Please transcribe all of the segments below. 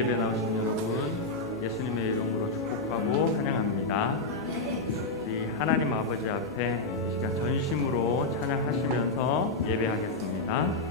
예배 나오신 여러분 예수님의 이름으로 축복하고 찬양합니다. 우리 하나님 아버지 앞에 이 시간 전심으로 찬양하시면서 예배하겠습니다.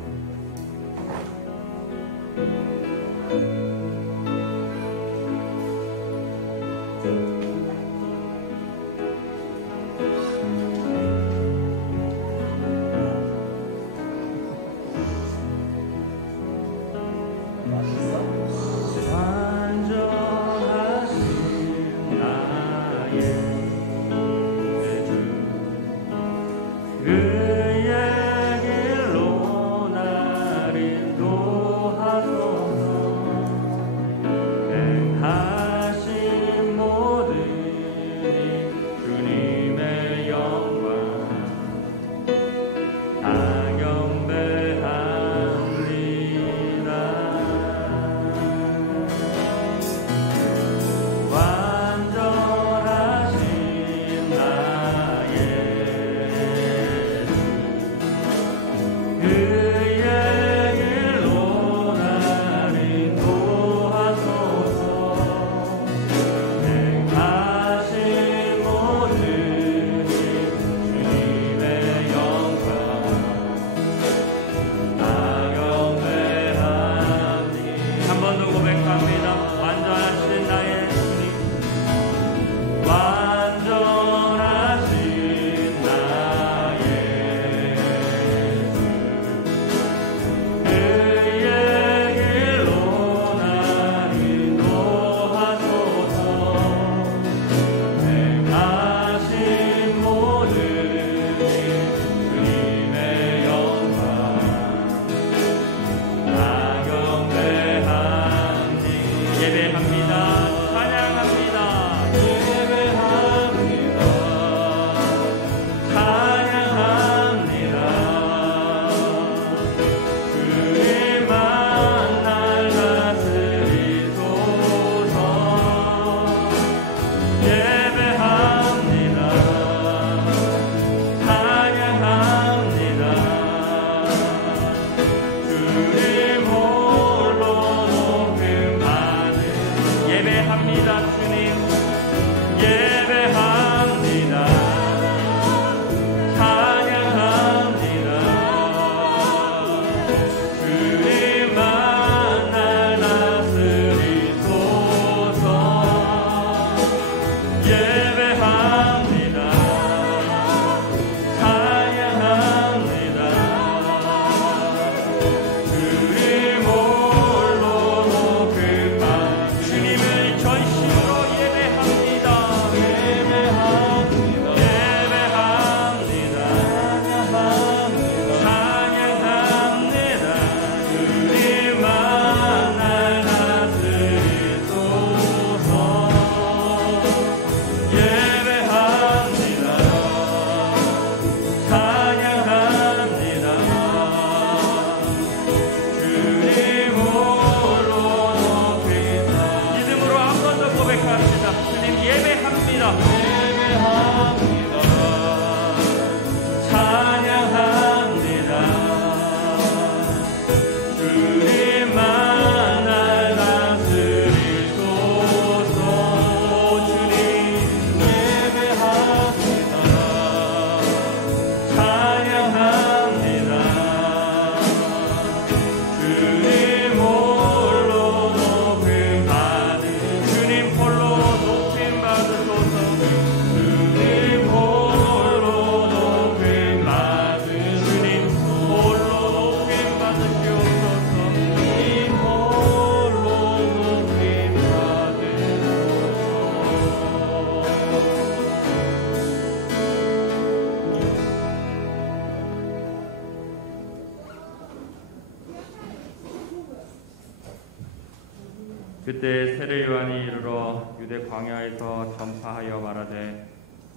그때 세례 요한이 이르러 유대 광야에서 전파하여 말하되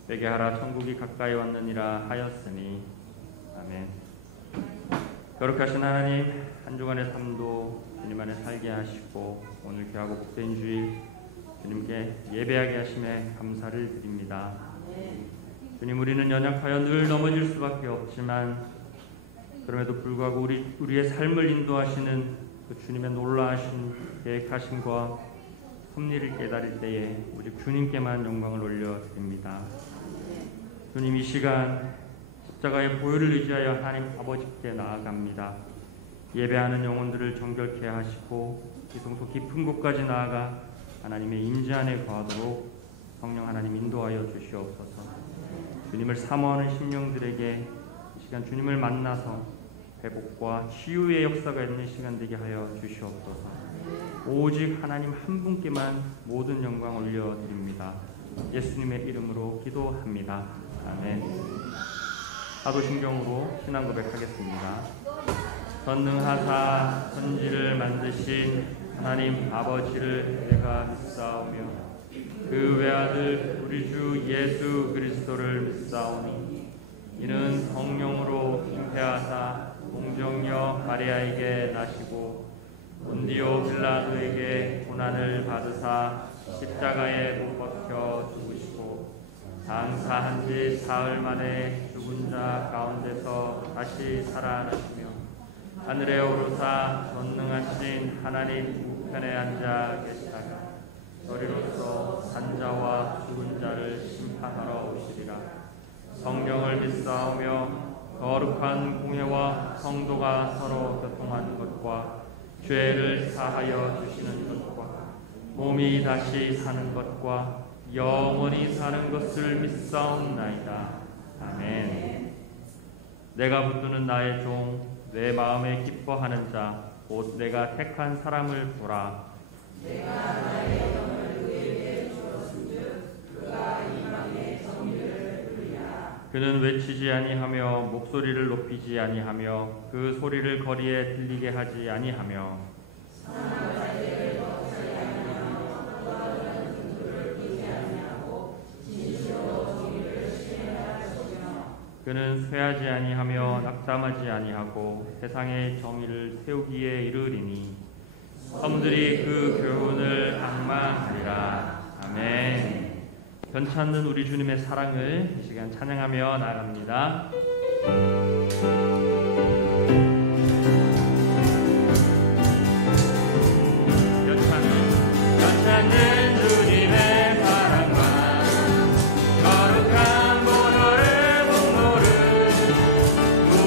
되게 하라 천국이 가까이 왔느니라 하였으니. 아멘. 거룩하신 하나님, 한 주간의 삶도 주님 안에 살게 하시고 오늘 귀하고 복된 주일 주님께 예배하게 하심에 감사를 드립니다. 주님, 우리는 연약하여 늘 넘어질 수밖에 없지만 그럼에도 불구하고 우리의 삶을 인도하시는 그 주님의 놀라신 계획하심과 섭리를 깨달을 때에 오직 주님께만 영광을 올려드립니다. 주님, 이 시간 십자가의 보혈을 의지하여 하나님 아버지께 나아갑니다. 예배하는 영혼들을 정결케 하시고 기성소 깊은 곳까지 나아가 하나님의 임재 안에 거하도록 성령 하나님 인도하여 주시옵소서. 주님을 사모하는 심령들에게 이 시간 주님을 만나서 회복과 치유의 역사가 있는 시간 되게 하여 주시옵소서. 오직 하나님 한 분께만 모든 영광 올려드립니다. 예수님의 이름으로 기도합니다. 아멘. 사도신경으로 신앙 고백하겠습니다. 전능하사 천지를 만드신 하나님 아버지를 내가 믿사오며 그 외아들 우리 주 예수 그리스도를 믿사오니 이는 성령으로 잉태하사 동정녀 마리아에게 나시고 본디오 빌라도에게 고난을 받으사 십자가에 못 박혀 죽으시고 장사한 지 사흘 만에 죽은 자 가운데서 다시 살아나시며 하늘에 오르사 전능하신 하나님 우편에 앉아 계시다가 저리로서 산자와 죽은 자를 심판하러 오시리라. 성령을 믿사오며 거룩한 공회와 성도가 서로 교통하는 것과 죄를 사하여 주시는 것과 몸이 다시 사는 것과 영원히 사는 것을 믿사옵나이다. 아멘. 내가 붙드는 나의 종 내 마음에 기뻐하는 자 곧 내가 택한 사람을 보라. 내가 나의 영을 그에게 주었은즉 그가 이 맘에 정의를 누리라. 그는 외치지 아니하며 목소리를 높이지 아니하며 그 소리를 거리에 들리게 하지 아니하며 사망과 죄를 거치지 아니하며 또다른 증거를 두지 아니하고 진실로 정의를 실행하시며 그는 쇠하지 아니하며 낙담하지 아니하고 세상의 정의를 세우기에 이르리니 섬들이 그 교훈을 앙망하리라. 아멘. 변찮는 우리 주님의 사랑을 이 시간 찬양하며 나아갑니다. 변찮는 주님의 사랑과 거룩한 보혈의 공로를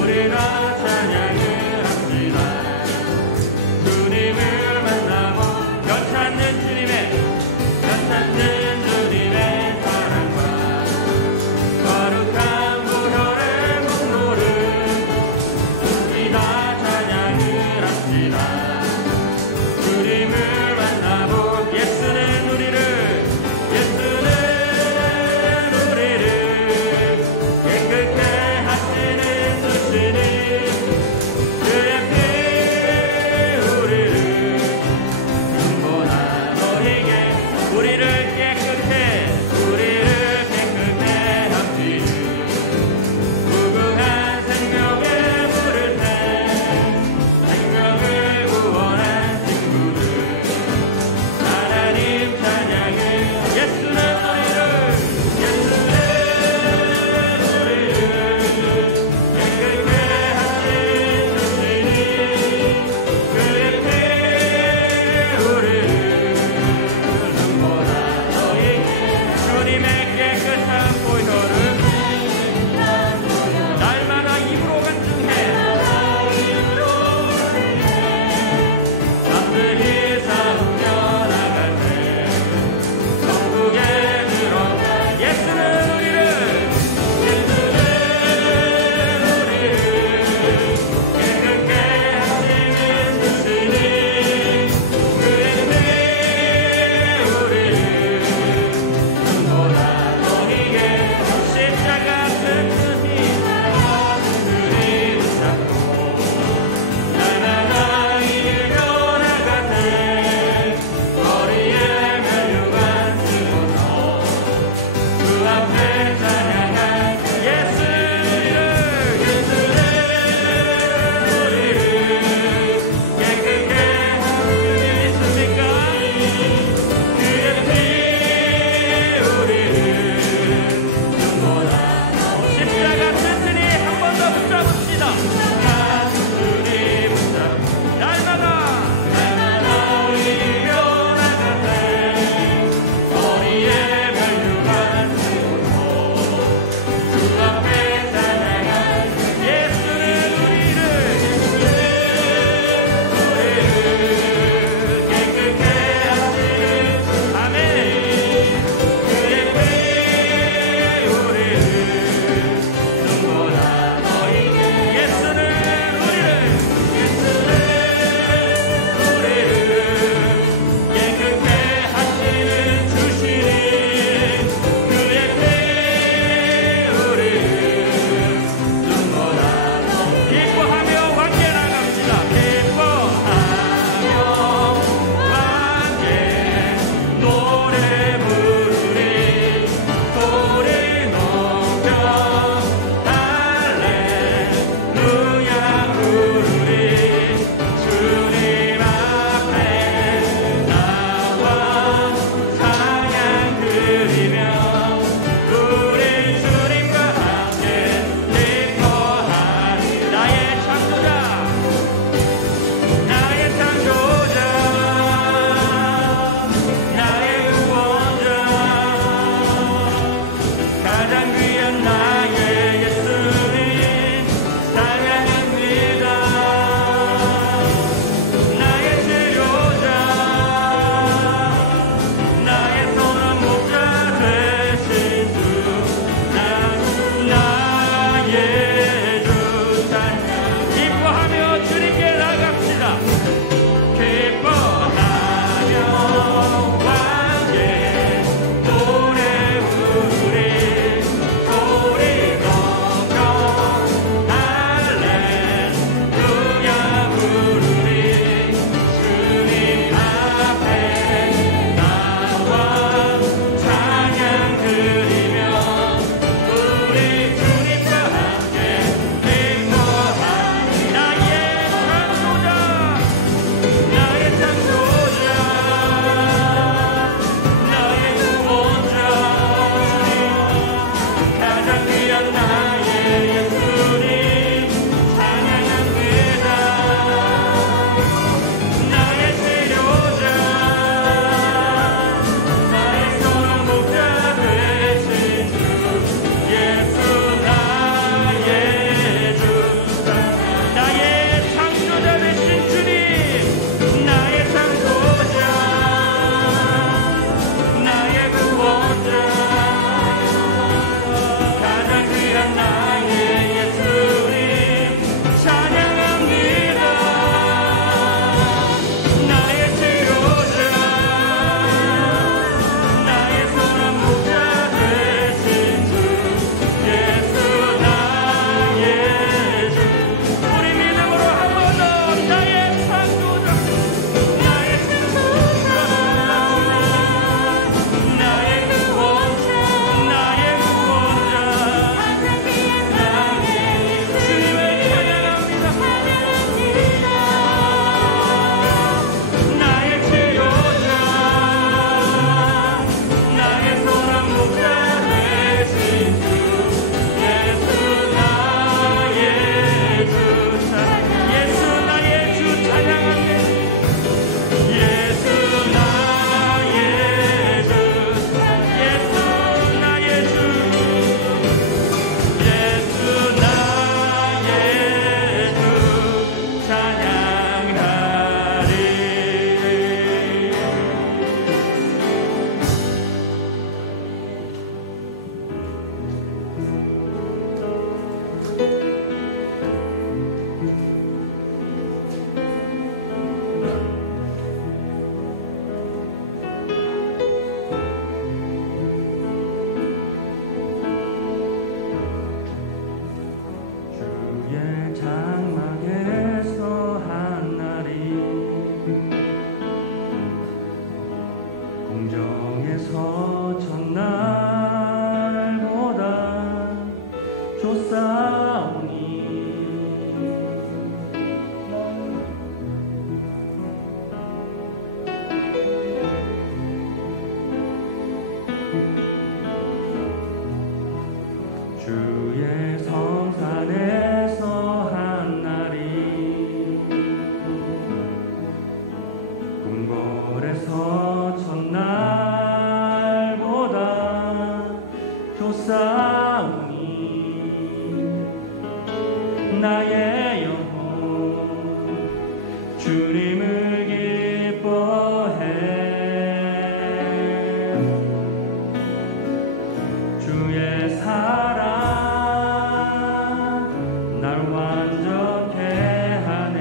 우리가 찬양을 합니다. 주님을 만나고 변찮는 주님의 사랑과 거룩한 보혈의 공로를 세월에서 첫날보다 좋사오니 나의 영혼 주님을 기뻐해. 주의 사랑 날 완전케 하네.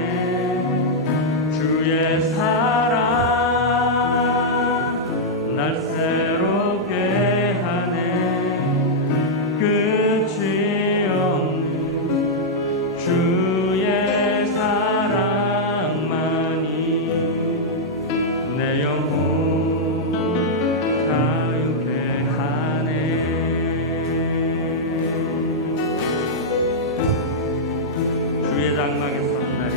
주의 사랑 날 새롭게 하네. 끝이 없는 주의 사랑만이 내 영혼 자유케 하네. 주의 장막에 서는 날이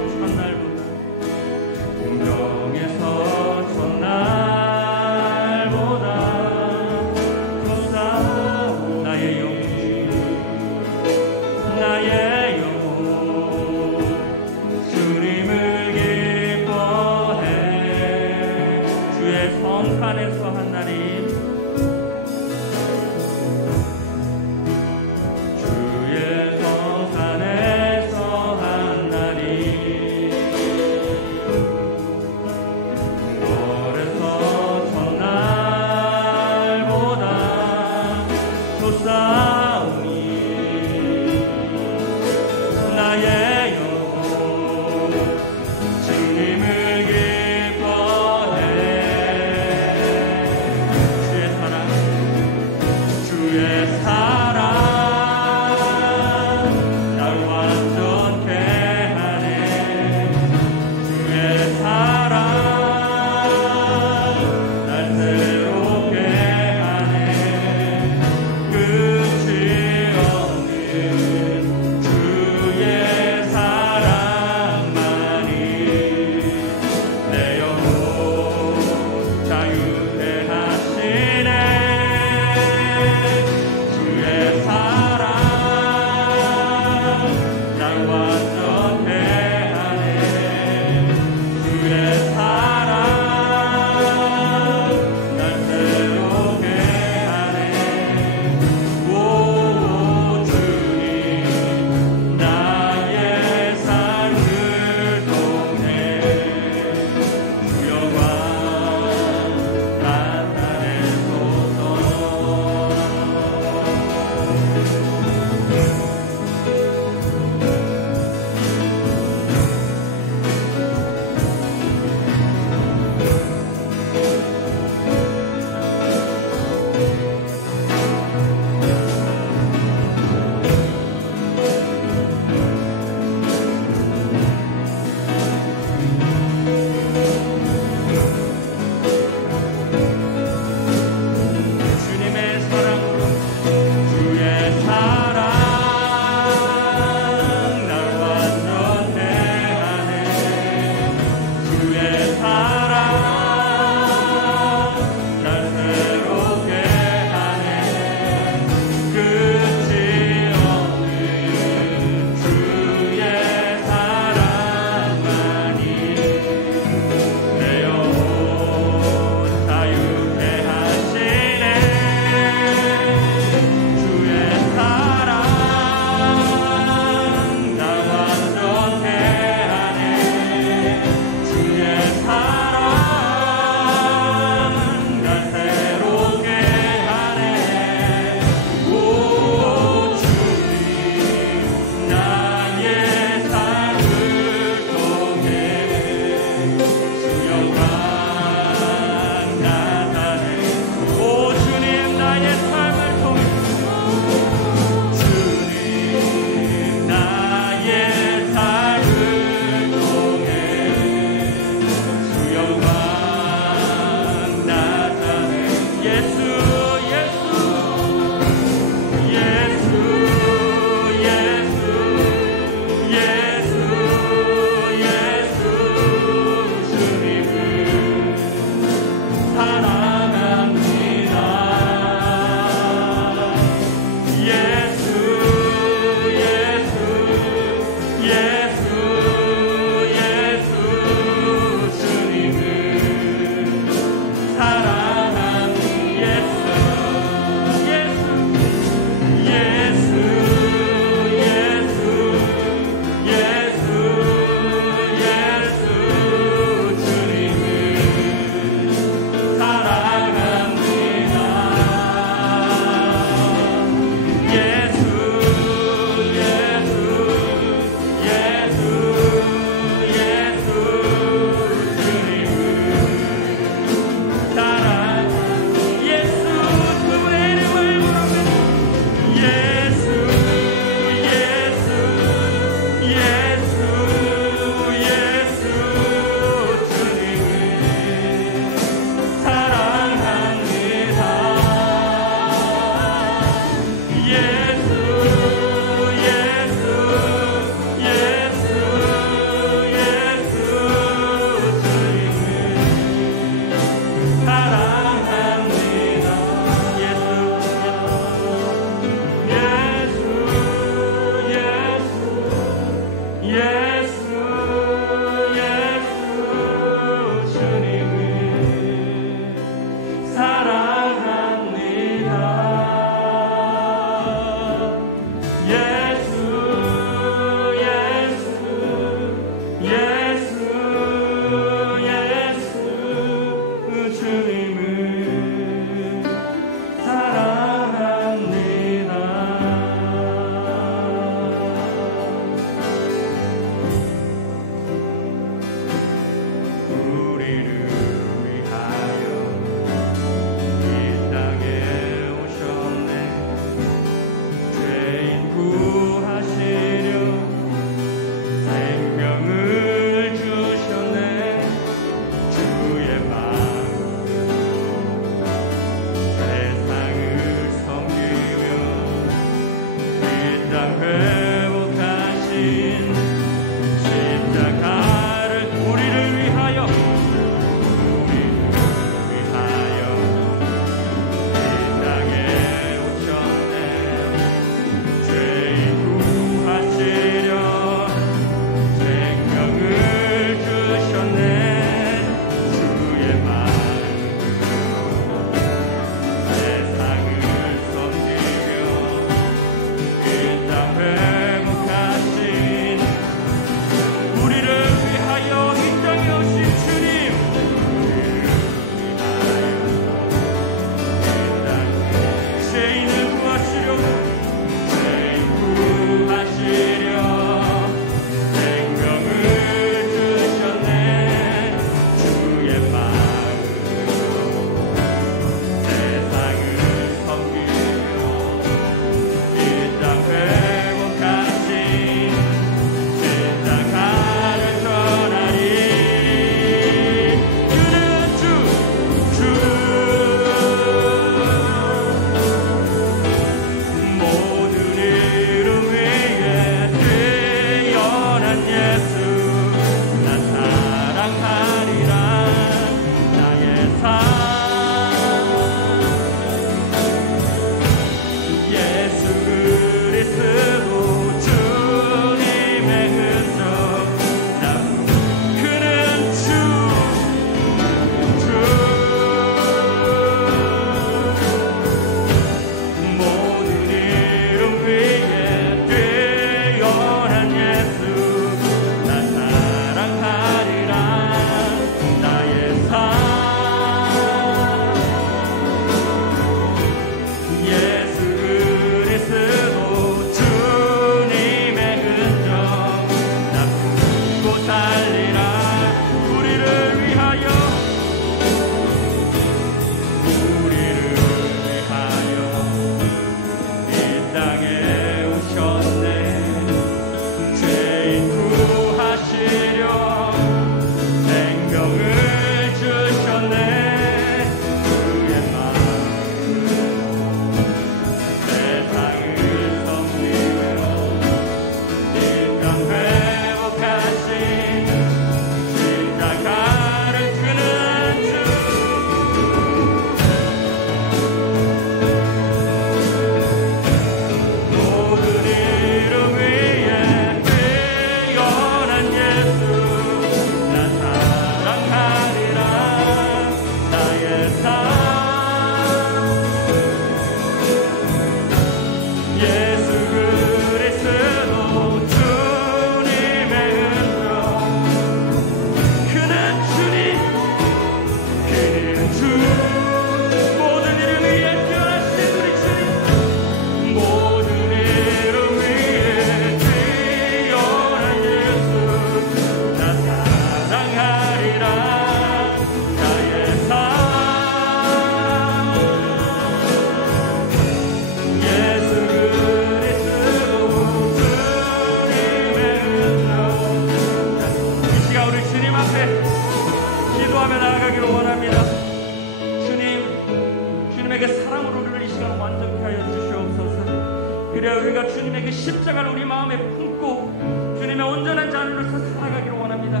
우리가 주님의 그 십자가를 우리 마음에 품고 주님의 온전한 자녀로서 살아가기를 원합니다.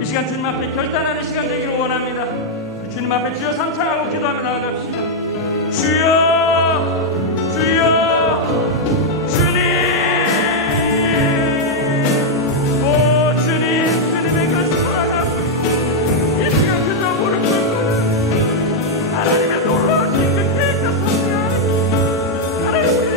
이 시간 주님 앞에 결단하는 시간 되기를 원합니다. 주님 앞에 주여 삼창하고 기도하며 나아갑시다. 주여, 주여, 주님, 오 주님, 주님의 그 사랑하고 이 시간 그저 무릎 꿇고 하나님의 놀라우신 그 계획과 성령 하나님의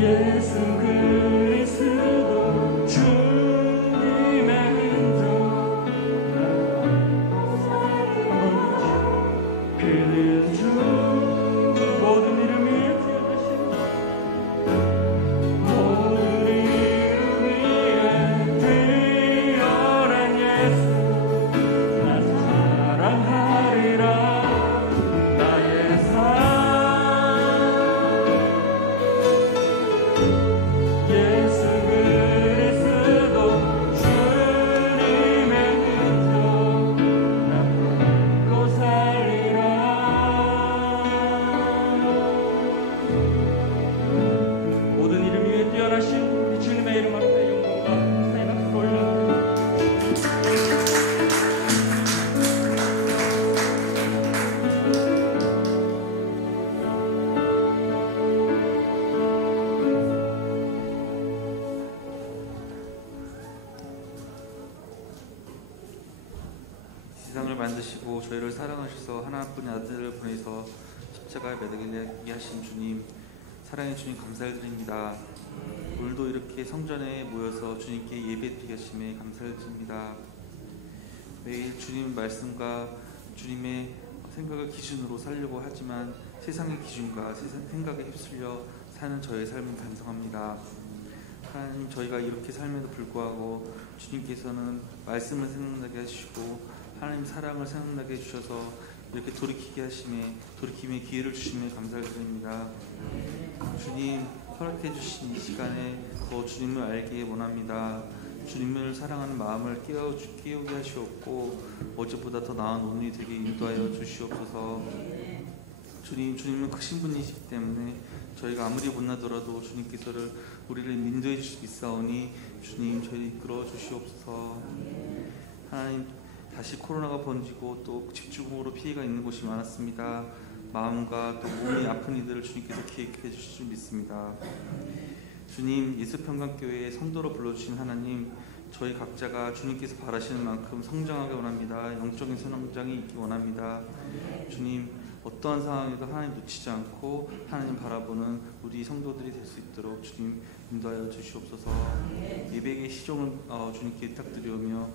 예수 저희를 사랑하셔서 하나뿐인 아들을 보내서 십자가에 매달리게 하신 주님, 사랑의 주님 감사를 드립니다. 오늘도 이렇게 성전에 모여서 주님께 예배드리게 하심에 감사를 드립니다. 매일 주님 말씀과 주님의 생각을 기준으로 살려고 하지만 세상의 기준과 세상 생각에 휩쓸려 사는 저의 삶을 반성합니다. 하나님, 저희가 이렇게 삶에도 불구하고 주님께서는 말씀을 생각나게 하시고 하나님 사랑을 생각나게 해주셔서 이렇게 돌이키게 하심에, 돌이킴의 기회를 주심에 감사를 드립니다. 주님, 허락해 주신 이 시간에 더 주님을 알기 원합니다. 주님을 사랑하는 마음을 깨우게 하시옵고 어제보다 더 나은 오늘이 되게 인도하여 주시옵소서. 주님은 크신 분이시기 때문에 저희가 아무리 못나더라도 주님께서를 우리를 인도해 주시기 있사오니 주님, 저희 이끌어 주시옵소서. 하나님, 다시 코로나가 번지고 또 집중으로 피해가 있는 곳이 많았습니다. 마음과 또 몸이 아픈 이들을 주님께서 기억해 주실 줄 믿습니다. 주님, 예수평강교회의 성도로 불러주신 하나님, 저희 각자가 주님께서 바라시는 만큼 성장하기 원합니다. 영적인 성장이 있기 원합니다. 주님, 어떠한 상황에도 하나님 놓치지 않고 하나님 바라보는 우리 성도들이 될 수 있도록 주님 인도하여 주시옵소서. 예배의 시종을 주님께 부탁드리오며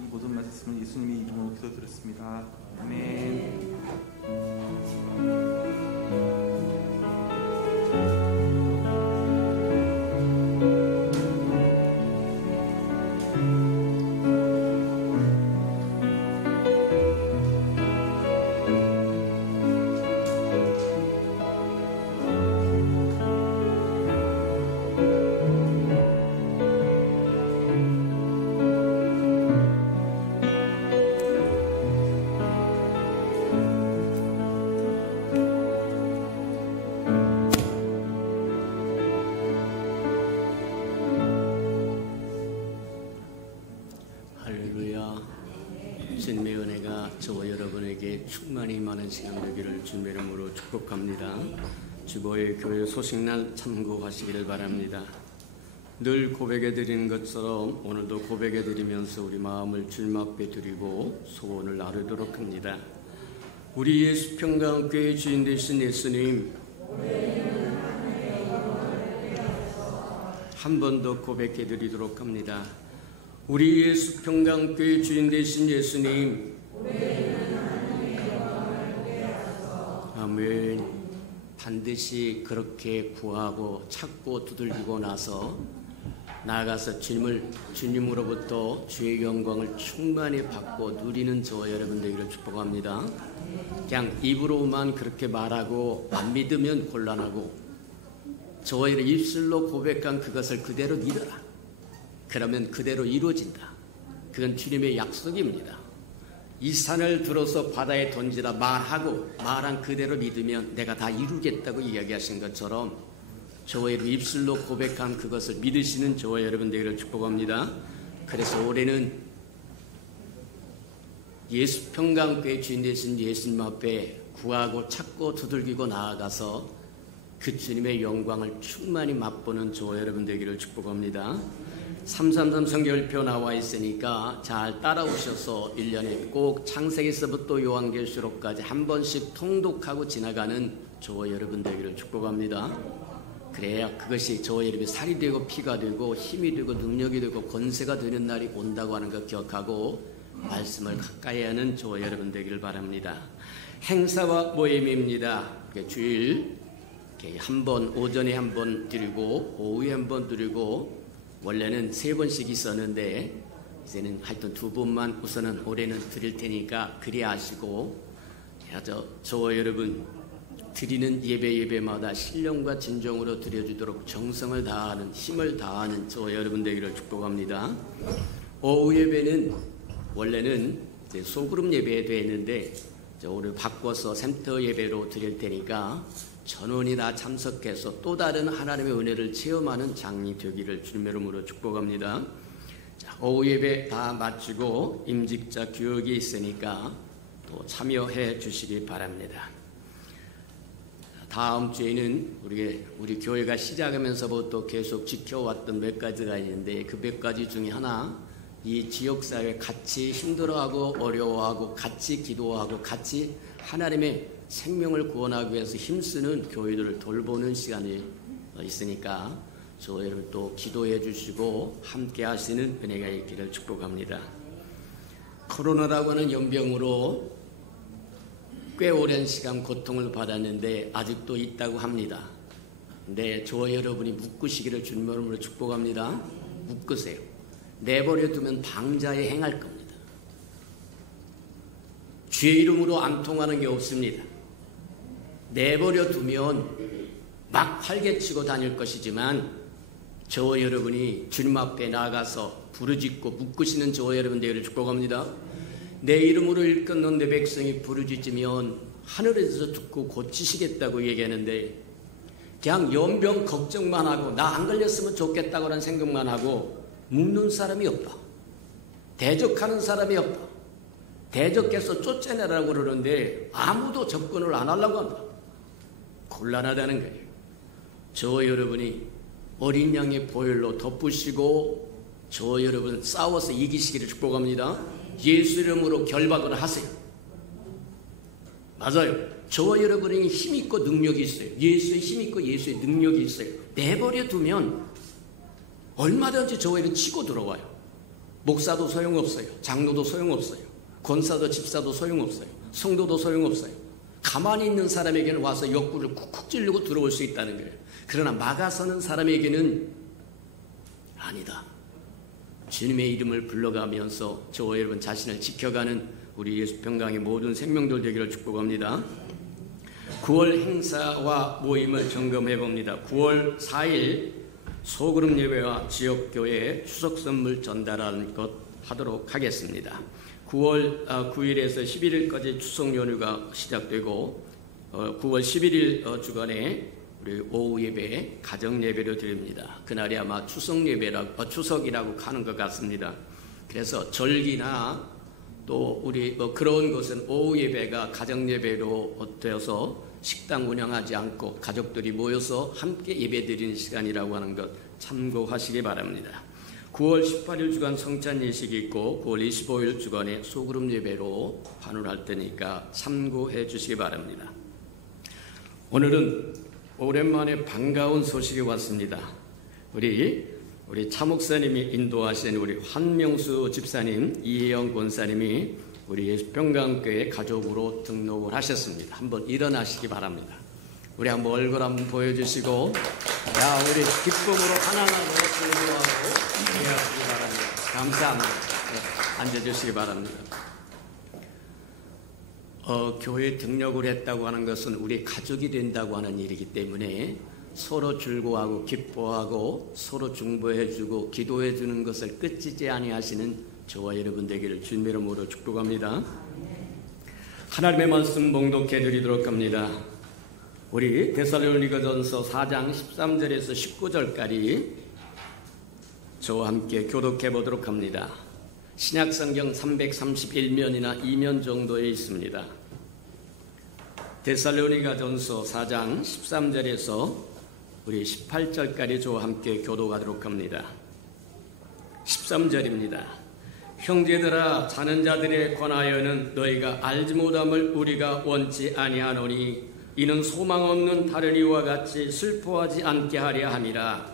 이 모든 말씀을 예수님의 이름으로 기도드렸습니다. 아멘. 주님의 은혜가 저와 여러분에게 충만히 많은 시간 되기를 주님의 이름으로 축복합니다. 주보의 교회 소식날 참고하시기를 바랍니다. 늘 고백해드리는 것처럼 오늘도 고백해드리면서 우리 마음을 주님 앞에 드리고 소원을 나누도록 합니다. 우리 예수평강교회 주인 되신 예수님, 한 번 더 고백해드리도록 합니다. 우리 예수평강교회 주인 되신 예수님, 아멘. 반드시 그렇게 구하고 찾고 두들기고 나서 나아가서 주님으로부터 주의 영광을 충만히 받고 누리는 저와 여러분 되기를 축복합니다. 그냥 입으로만 그렇게 말하고 안 믿으면 곤란하고 저와 여러분 입술로 고백한 그것을 그대로 믿어라. 그러면 그대로 이루어진다. 그건 주님의 약속입니다. 이 산을 들어서 바다에 던지라 말하고 말한 그대로 믿으면 내가 다 이루겠다고 이야기하신 것처럼 저와 여러분 입술로 고백한 그것을 믿으시는 저와 여러분 되기를 축복합니다. 그래서 올해는 예수평강교회 주인 되신 예수님 앞에 구하고 찾고 두들기고 나아가서 그 주님의 영광을 충만히 맛보는 저와 여러분 되기를 축복합니다. 333 성결표 나와 있으니까 잘 따라오셔서 1년에 꼭 창세기서부터 요한계시록까지 한 번씩 통독하고 지나가는 저와 여러분 되기를 축복합니다. 그래야 그것이 저와 여러분의 살이 되고 피가 되고 힘이 되고 능력이 되고 권세가 되는 날이 온다고 하는 것 기억하고 말씀을 가까이 하는 저와 여러분 되기를 바랍니다. 행사와 모임입니다. 주일 한 번 오전에 한 번 드리고 오후에 한 번 드리고 원래는 3번씩 있었는데 이제는 하여튼 2번만 우선은 올해는 드릴 테니까 그리 아시고 저와 여러분 드리는 예배마다 신령과 진정으로 드려주도록 정성을 다하는 힘을 다하는 저와 여러분 되기를 축복합니다. 오후 예배는 원래는 소그룹 예배도 했는데 오늘 바꿔서 센터 예배로 드릴 테니까 전원이 다 참석해서 또 다른 하나님의 은혜를 체험하는 장이 되기를 주님의 이름으로 축복합니다. 자, 오후 예배 다 마치고 임직자 교육이 있으니까 또 참여해 주시기 바랍니다. 다음 주에는 우리 교회가 시작하면서부터 계속 지켜왔던 몇 가지가 있는데 그 몇 가지 중에 하나 이 지역사회 같이 힘들어하고 어려워하고 같이 기도하고 같이 하나님의 생명을 구원하기 위해서 힘쓰는 교회들을 돌보는 시간이 있으니까 저 여러분 또 기도해 주시고 함께 하시는 은혜가 있기를 축복합니다. 코로나라고 하는 연병으로 꽤 오랜 시간 고통을 받았는데 아직도 있다고 합니다. 근데 저 여러분이 묶으시기를 주님의 이름으로 축복합니다. 묶으세요. 내버려 두면 방자에 행할 겁니다. 주의 이름으로 안 통하는 게 없습니다. 내버려 두면 막 활개치고 다닐 것이지만 저 여러분이 주님 앞에 나가서 부르짖고 묶으시는 저 여러분 되기를 축복합니다. 내 이름으로 일컫는 내 백성이 부르짖으면 하늘에서 듣고 고치시겠다고 얘기하는데 그냥 연병 걱정만 하고 나 안 걸렸으면 좋겠다고 하는 생각만 하고 묶는 사람이 없다. 대적하는 사람이 없다. 대적해서 쫓아내라고 그러는데 아무도 접근을 안 하려고 합니다. 곤란하다는 거예요. 저 여러분이 어린 양의 보혈로 덮으시고 저 여러분 싸워서 이기시기를 축복합니다. 예수 이름으로 결박을 하세요. 맞아요. 저 여러분이 힘 있고 능력이 있어요. 예수의 힘 있고 예수의 능력이 있어요. 내버려 두면 얼마든지 저에게 치고 들어와요. 목사도 소용없어요. 장로도 소용없어요. 권사도 집사도 소용없어요. 성도도 소용없어요. 가만히 있는 사람에게는 와서 옆구리를 쿡쿡 찌르고 들어올 수 있다는 거예요. 그러나 막아서는 사람에게는 아니다. 주님의 이름을 불러가면서 저와 여러분 자신을 지켜가는 우리 예수평강의 모든 생명들 되기를 축복합니다. 9월 행사와 모임을 점검해 봅니다. 9월 4일 소그룹 예배와 지역교회 추석 선물 전달하는 것 하도록 하겠습니다. 9월 9일에서 11일까지 추석 연휴가 시작되고 9월 11일 주간에 우리 오후 예배, 가정 예배를 드립니다. 그날이 아마 추석이라고 하는 것 같습니다. 그래서 절기나 또 우리 그런 것은 오후 예배가 가정 예배로 되어서 식당 운영하지 않고 가족들이 모여서 함께 예배 드리는 시간이라고 하는 것 참고하시기 바랍니다. 9월 18일 주간 성찬 예식이 있고 9월 25일 주간에 소그룹 예배로 환원할 테니까 참고해 주시기 바랍니다. 오늘은 오랜만에 반가운 소식이 왔습니다. 우리 차목사님이 인도하신 우리 환명수 집사님, 이혜영 권사님이 우리 예수평강교회 가족으로 등록을 하셨습니다. 한번 일어나시기 바랍니다. 우리 한번 얼굴 한번 보여주시고, 우리 기쁨으로 하나하고 즐거워하고 기도하시기 바랍니다. 감사합니다. 앉아주시기 바랍니다. 교회 등록을 했다고 하는 것은 우리 가족이 된다고 하는 일이기 때문에 서로 즐거워하고 기뻐하고 서로 중보해주고 기도해주는 것을 끝이지 아니하시는 저와 여러분 되기를 주님의 이름으로 축복합니다. 하나님의 말씀 봉독해 드리도록 합니다. 우리 데살로니가전서 4장 13절에서 19절까지 저와 함께 교독해 보도록 합니다. 신약성경 331면이나 2면 정도에 있습니다. 데살로니가전서 4장 13절에서 우리 18절까지 저와 함께 교독하도록 합니다. 13절입니다. 형제들아, 자는 자들에 관하여는 너희가 알지 못함을 우리가 원치 아니하노니 이는 소망 없는 다른 이와 같이 슬퍼하지 않게 하려 함이라.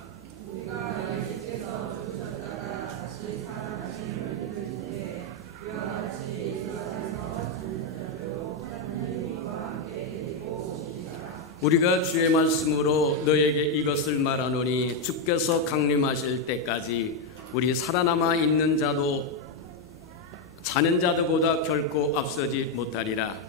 우리가 주의 말씀으로 너에게 이것을 말하노니 주께서 강림하실 때까지 우리 살아남아 있는 자도 자는 자들보다 결코 앞서지 못하리라.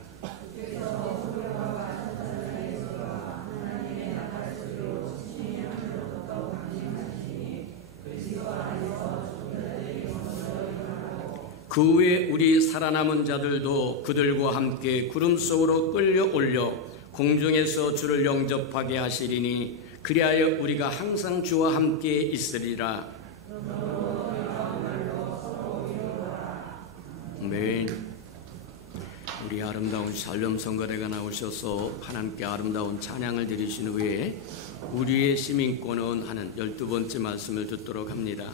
그 후에 우리 살아남은 자들도 그들과 함께 구름 속으로 끌려올려 공중에서 주를 영접하게 하시리니 그리하여 우리가 항상 주와 함께 있으리라. 아멘. 우리 아름다운 샬롬 성가대가 나오셔서 하나님께 아름다운 찬양을 드리신 후에 우리의 시민권은 하는 12번째 말씀을 듣도록 합니다.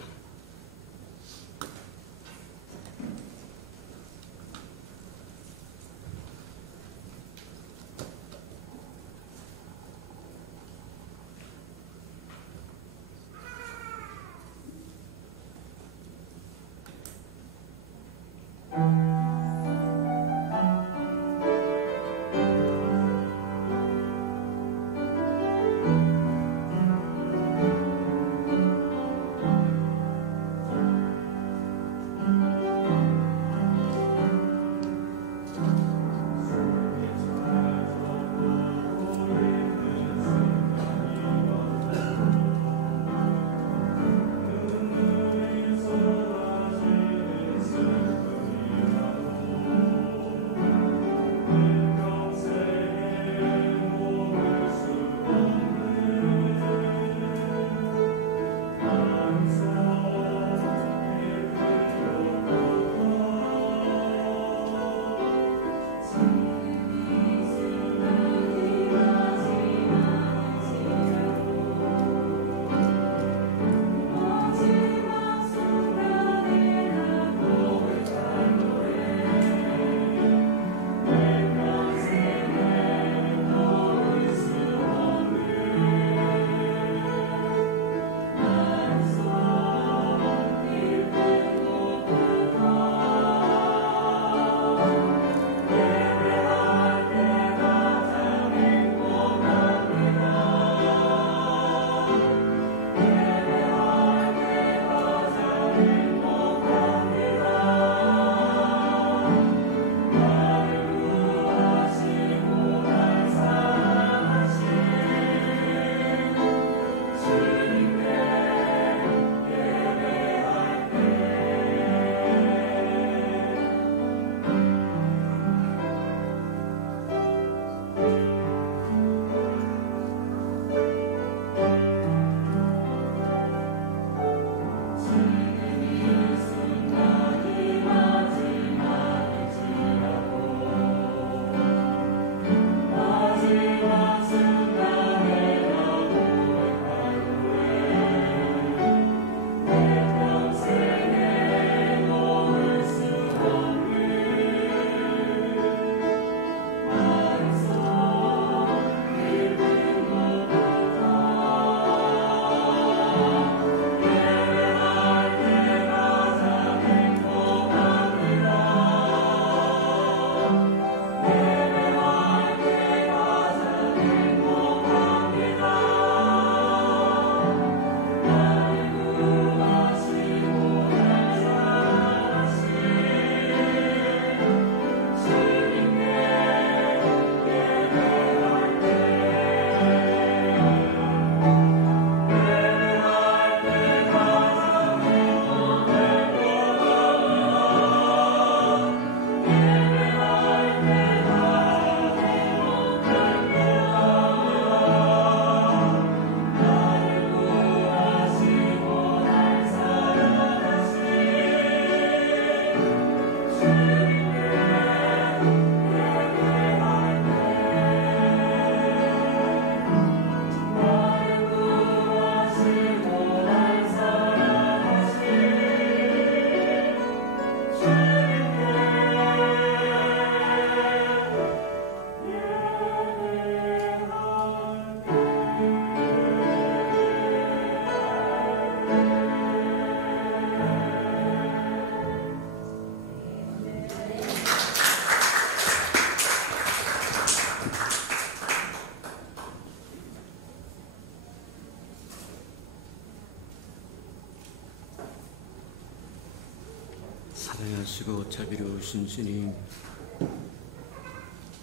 사랑하시고 자비로우신 주님,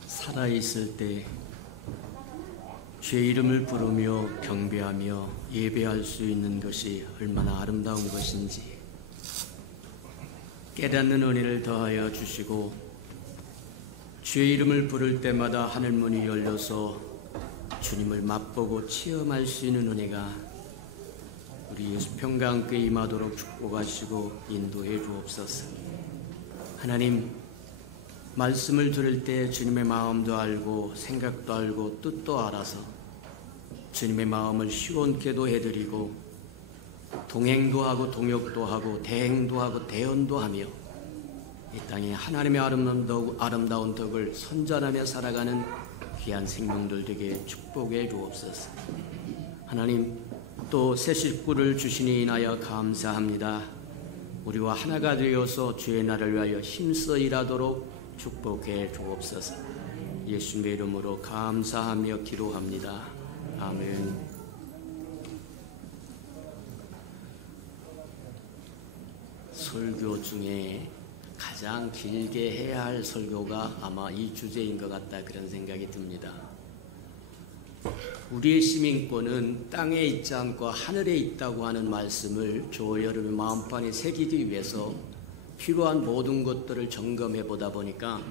살아있을 때 죄 이름을 부르며 경배하며 예배할 수 있는 것이 얼마나 아름다운 것인지 깨닫는 은혜를 더하여 주시고, 주의 이름을 부를 때마다 하늘문이 열려서 주님을 맛보고 체험할 수 있는 은혜가 우리 예수평가 함께 임하도록 축복하시고 인도해 주옵소서. 하나님, 말씀을 들을 때 주님의 마음도 알고 생각도 알고 뜻도 알아서 주님의 마음을 시원케도 해드리고 동행도 하고 동역도 하고 대행도 하고 대언도 하며 이 땅에 하나님의 아름다운 덕을 선전하며 살아가는 귀한 생명들 되게 축복해 주옵소서. 하나님, 또 새 식구를 주시니 인하여 감사합니다. 우리와 하나가 되어서 주의 나라를 위하여 힘써 일하도록 축복해 주옵소서. 예수님의 이름으로 감사하며 기도합니다. 아멘. 설교 중에 가장 길게 해야 할 설교가 아마 이 주제인 것 같다, 그런 생각이 듭니다. 우리의 시민권은 땅에 있지 않고 하늘에 있다고 하는 말씀을 저와 여러분의 마음판에 새기기 위해서 필요한 모든 것들을 점검해 보다 보니까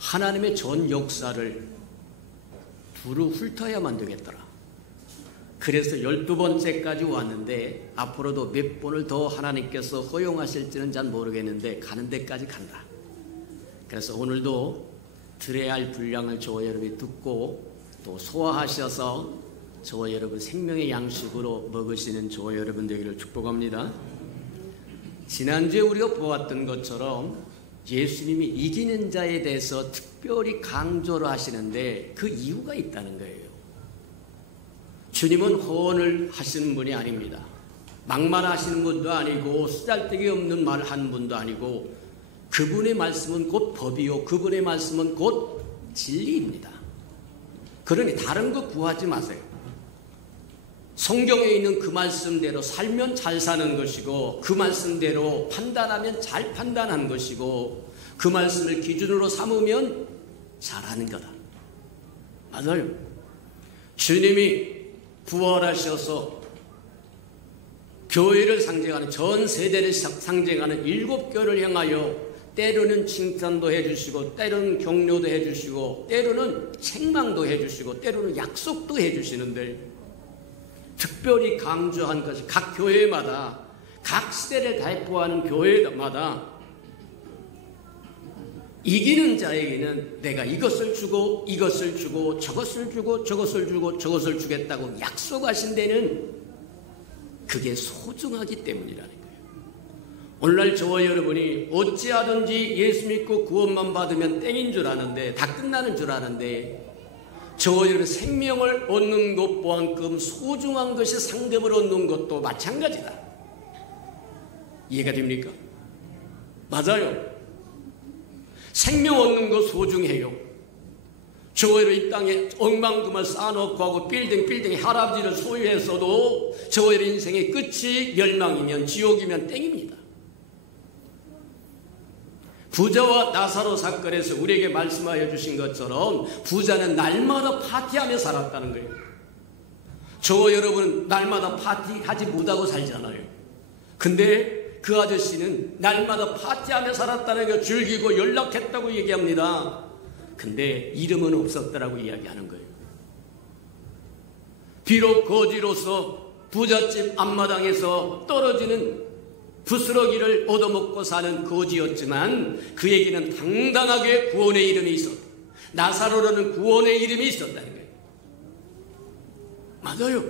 하나님의 전 역사를 두루 훑어야만 되겠더라. 그래서 12번째까지 왔는데 앞으로도 몇 번을 더 하나님께서 허용하실지는 잘 모르겠는데 가는 데까지 간다. 그래서 오늘도 들어야 할 분량을 저와 여러분이 듣고 또 소화하셔서 저와 여러분 생명의 양식으로 먹으시는 저와 여러분 되기를 축복합니다. 지난주에 우리가 보았던 것처럼 예수님이 이기는 자에 대해서 특별히 강조를 하시는데 그 이유가 있다는 거예요. 주님은 호언을 하시는 분이 아닙니다. 막말하시는 분도 아니고 쓰잘데기 없는 말을 하는 분도 아니고, 그분의 말씀은 곧 법이요 그분의 말씀은 곧 진리입니다. 그러니 다른 거 구하지 마세요. 성경에 있는 그 말씀대로 살면 잘 사는 것이고, 그 말씀대로 판단하면 잘 판단하는 것이고, 그 말씀을 기준으로 삼으면 잘하는 거다. 맞아요. 주님이 부활하셔서 교회를 상징하는, 전 세대를 상징하는 7교회를 향하여 때로는 칭찬도 해주시고 때로는 격려도 해주시고 때로는 책망도 해주시고 때로는 약속도 해주시는데 특별히 강조한 것이 각 교회마다 각 시대를 대표하는 교회마다 이기는 자에게는 내가 이것을 주고 이것을 주고 저것을 주고 저것을 주고 저것을 주겠다고 약속하신 데는 그게 소중하기 때문이라는 거예요. 오늘날 저와 여러분이 어찌하든지 예수 믿고 구원만 받으면 땡인 줄 아는데 다 끝나는 줄 아는데 저와 여러분 생명을 얻는 것보다만큼 소중한 것이 상급을 얻는 것도 마찬가지다. 이해가 됩니까? 맞아요. 생명 얻는 거 소중해요. 저와 여러분 이 땅에 억만금을 쌓아놓고 하고 빌딩 할아버지를 소유했어도 저와 여러분 인생의 끝이 멸망이면 지옥이면 땡입니다. 부자와 나사로 사건에서 우리에게 말씀하여 주신 것처럼 부자는 날마다 파티하며 살았다는 거예요. 저와 여러분은 날마다 파티하지 못하고 살잖아요. 근데 그 아저씨는 날마다 파티하며 살았다는 걸 즐기고 연락했다고 얘기합니다. 근데 이름은 없었다라고 이야기하는 거예요. 비록 거지로서 부잣집 앞마당에서 떨어지는 부스러기를 얻어먹고 사는 거지였지만 그에게는 당당하게 구원의 이름이 있었다. 나사로라는 구원의 이름이 있었다는 거예요. 맞아요.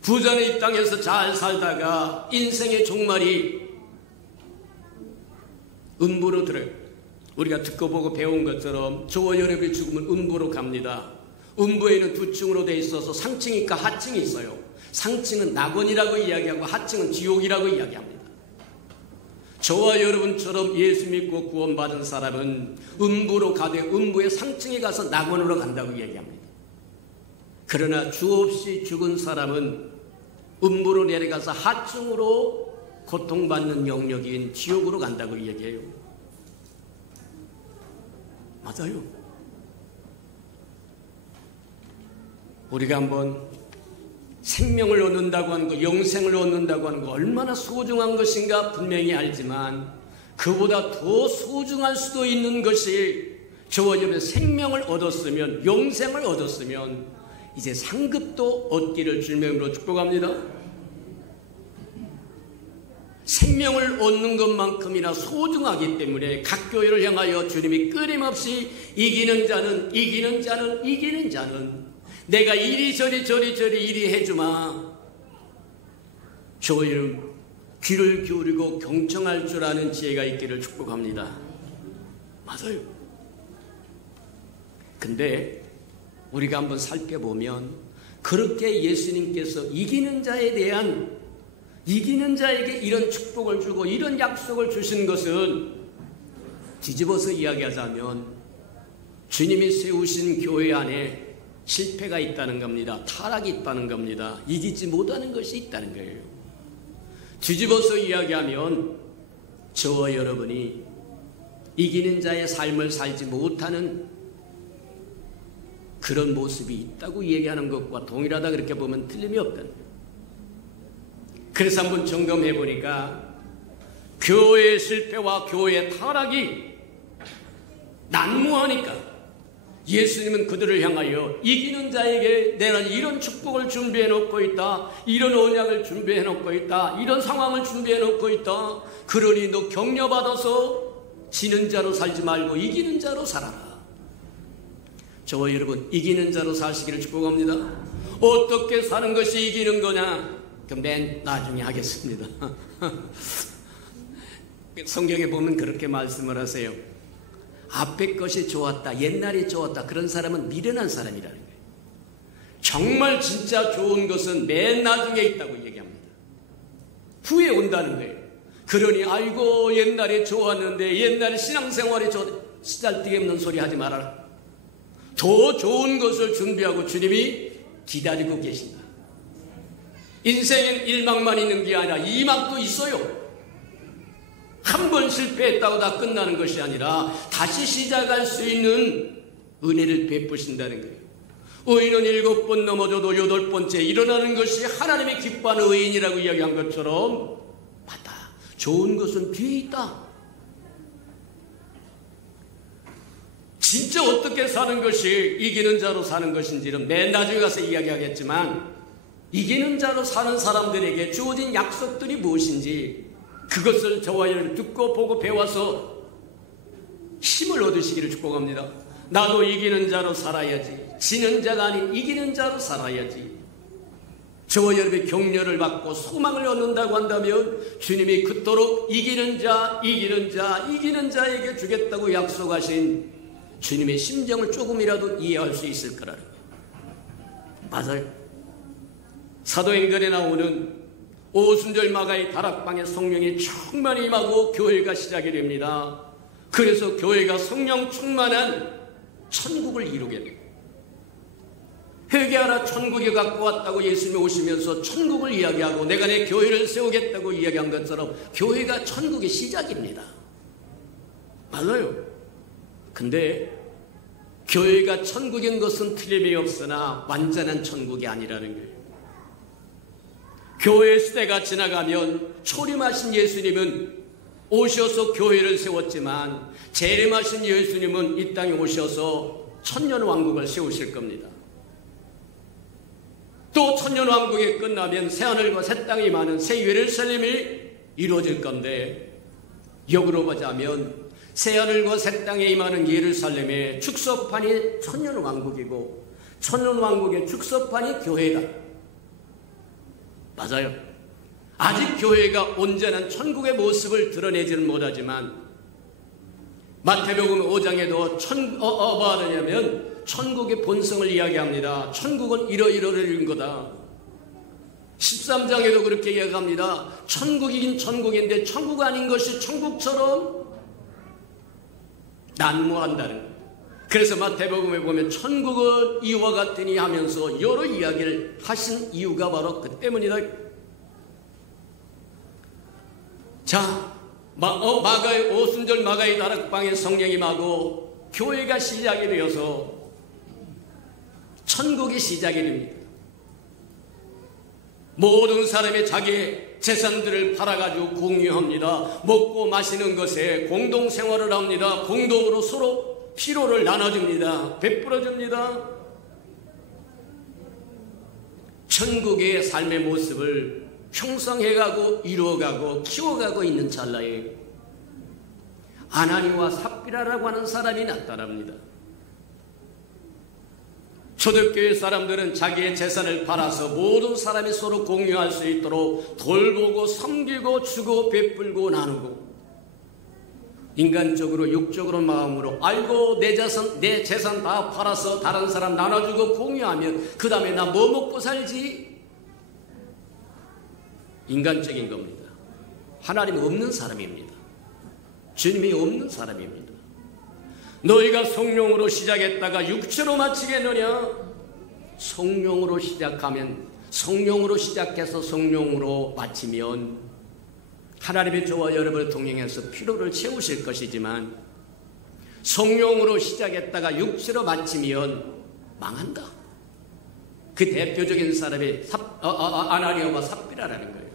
부자는 이 땅에서 잘 살다가 인생의 종말이 음부로 들어요. 우리가 듣고 보고 배운 것처럼 저와 여러분의 죽음은 음부로 갑니다. 음부에는 두 층으로 되어 있어서 상층이 있고 하층이 있어요. 상층은 낙원이라고 이야기하고 하층은 지옥이라고 이야기합니다. 저와 여러분처럼 예수 믿고 구원받은 사람은 음부로 가되 음부의 상층에 가서 낙원으로 간다고 이야기합니다. 그러나 주 없이 죽은 사람은 음부로 내려가서 하층으로 고통받는 영역인 지옥으로 간다고 이야기해요. 맞아요. 우리가 한번 생명을 얻는다고 하는 것, 영생을 얻는다고 하는 것 얼마나 소중한 것인가 분명히 알지만 그보다 더 소중할 수도 있는 것이 저와 여러분 생명을 얻었으면, 영생을 얻었으면 이제 상급도 얻기를 주님으로 축복합니다. 생명을 얻는 것만큼이나 소중하기 때문에 각 교회를 향하여 주님이 끊임없이 이기는 자는 내가 이리저리 이리 해주마. 저와 여러분 귀를 기울이고 경청할 줄 아는 지혜가 있기를 축복합니다. 맞아요. 근데 우리가 한번 살펴보면 그렇게 예수님께서 이기는 자에게 이런 축복을 주고 이런 약속을 주신 것은 뒤집어서 이야기하자면 주님이 세우신 교회 안에 실패가 있다는 겁니다. 타락이 있다는 겁니다. 이기지 못하는 것이 있다는 거예요. 뒤집어서 이야기하면 저와 여러분이 이기는 자의 삶을 살지 못하는 그런 모습이 있다고 얘기하는 것과 동일하다 그렇게 보면 틀림이 없다는 거예요. 그래서 한번 점검해 보니까 교회의 실패와 교회의 타락이 난무하니까 예수님은 그들을 향하여 이기는 자에게 내가 이런 축복을 준비해 놓고 있다, 이런 언약을 준비해 놓고 있다, 이런 상황을 준비해 놓고 있다. 그러니 너 격려받아서 지는 자로 살지 말고 이기는 자로 살아라. 저와 여러분 이기는 자로 사시기를 축복합니다. 어떻게 사는 것이 이기는 거냐? 그럼 맨 나중에 하겠습니다. 성경에 보면 그렇게 말씀을 하세요. 앞에 것이 좋았다, 옛날이 좋았다, 그런 사람은 미련한 사람이라는 거예요. 정말 진짜 좋은 것은 맨 나중에 있다고 얘기합니다. 후에 온다는 거예요. 그러니 아이고 옛날에 좋았는데 옛날에 신앙생활이 쓰잘데기 없는 소리 하지 말아라. 더 좋은 것을 준비하고 주님이 기다리고 계신다. 인생엔 1막만 있는 게 아니라 2막도 있어요. 한 번 실패했다고 다 끝나는 것이 아니라 다시 시작할 수 있는 은혜를 베푸신다는 거예요. 의인은 7번 넘어져도 8번째 일어나는 것이 하나님이 기뻐하는 의인이라고 이야기한 것처럼 맞다. 좋은 것은 뒤에 있다. 진짜 어떻게 사는 것이 이기는 자로 사는 것인지는 맨 나중에 가서 이야기하겠지만, 이기는 자로 사는 사람들에게 주어진 약속들이 무엇인지 그것을 저와 여러분이 듣고 보고 배워서 힘을 얻으시기를 축복합니다. 나도 이기는 자로 살아야지, 지는 자가 아닌 이기는 자로 살아야지. 저와 여러분의 격려를 받고 소망을 얻는다고 한다면 주님이 그토록 이기는 자에게 주겠다고 약속하신 주님의 심정을 조금이라도 이해할 수 있을 거라는 거예요. 맞아요. 사도행전에 나오는 오순절 마가의 다락방에 성령이 충만히 임하고 교회가 시작이 됩니다. 그래서 교회가 성령 충만한 천국을 이루게 돼요. 회개하라 천국이 갖고 왔다고 예수님이 오시면서 천국을 이야기하고 내가 내 교회를 세우겠다고 이야기한 것처럼 교회가 천국의 시작입니다. 맞아요. 근데 교회가 천국인 것은 틀림이 없으나 완전한 천국이 아니라는 거예요. 교회 시대가 지나가면 초림하신 예수님은 오셔서 교회를 세웠지만 재림하신 예수님은 이 땅에 오셔서 천년왕국을 세우실 겁니다. 또 천년왕국이 끝나면 새하늘과 새 땅이 임하는 새 예루살렘이 이루어질 건데, 역으로 보자면 새하늘과 새 땅에 임하는 예루살렘의 축소판이 천년왕국이고 천년왕국의 축소판이 교회다. 맞아요. 아직 교회가 온전한 천국의 모습을 드러내지는 못하지만 마태복음 5장에도 뭐가 되냐면 천국의 본성을 이야기합니다. 천국은 이러이러인 거다. 13장에도 그렇게 이야기합니다. 천국이긴 천국인데 천국 아닌 것이 천국처럼 난무한다는 거예요. 그래서 마태복음에 보면 천국은 이와 같으니 하면서 여러 이야기를 하신 이유가 바로 그 때문이다. 자, 마가의 오순절 마가의 다락방에 성령이 임하고 교회가 시작이 되어서 천국이 시작이 됩니다. 모든 사람이 자기의 재산들을 팔아가지고 공유합니다. 먹고 마시는 것에 공동생활을 합니다. 공동으로 서로 피로를 나눠줍니다. 베풀어줍니다. 천국의 삶의 모습을 형성해가고 이루어가고 키워가고 있는 찰나에 아나니와 삽비라라고 하는 사람이 나타납니다. 초대교회 사람들은 자기의 재산을 팔아서 모든 사람이 서로 공유할 수 있도록 돌보고 섬기고 주고 베풀고 나누고, 인간적으로 육적으로 마음으로 알고 내 재산 다 팔아서 다른 사람 나눠주고 공유하면 그 다음에 나 뭐 먹고 살지? 인간적인 겁니다. 하나님 없는 사람입니다. 주님이 없는 사람입니다. 너희가 성령으로 시작했다가 육체로 마치겠느냐? 성령으로 시작하면, 성령으로 시작해서 성령으로 마치면 하나님의 저와 여러분을 동행해서 피로를 채우실 것이지만, 성령으로 시작했다가 육체로 마치면 망한다. 그 대표적인 사람이 아나니아와 삽비라라는 거예요.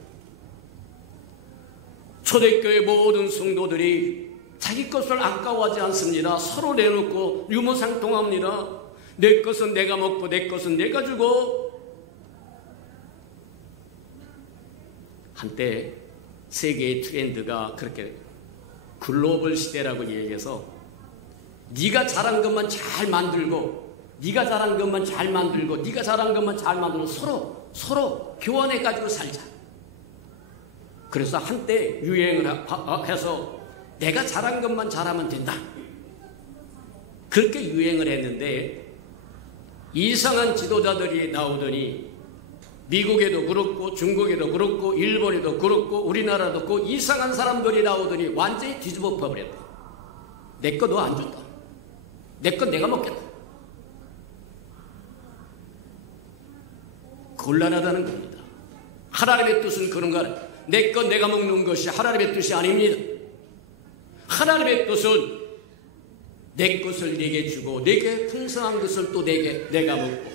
초대교회 모든 성도들이 자기 것을 아까워하지 않습니다. 서로 내놓고 유무상통합니다. 내 것은 내가 먹고 내 것은 내가 주고. 한때 세계의 트렌드가 그렇게 글로벌 시대라고 얘기해서 네가 잘한 것만 잘 만들고 네가 잘한 것만 잘 만들고 네가 잘한 것만 잘 만들고 서로 교환해가지고 살자. 그래서 한때 유행을 해서 내가 잘한 것만 잘하면 된다. 그렇게 유행을 했는데 이상한 지도자들이 나오더니 미국에도 그렇고 중국에도 그렇고 일본에도 그렇고 우리나라도 그렇고 이상한 사람들이 나오더니 완전히 뒤집어 버렸다. 내 거 너 안 준다. 내 거 내가 먹겠다. 곤란하다는 겁니다. 하나님의 뜻은 그런 거 아니에요. 내 거 내가 먹는 것이 하나님의 뜻이 아닙니다. 하나님의 뜻은 내 것을 내게 주고 내게 풍성한 것을 또 내가 먹고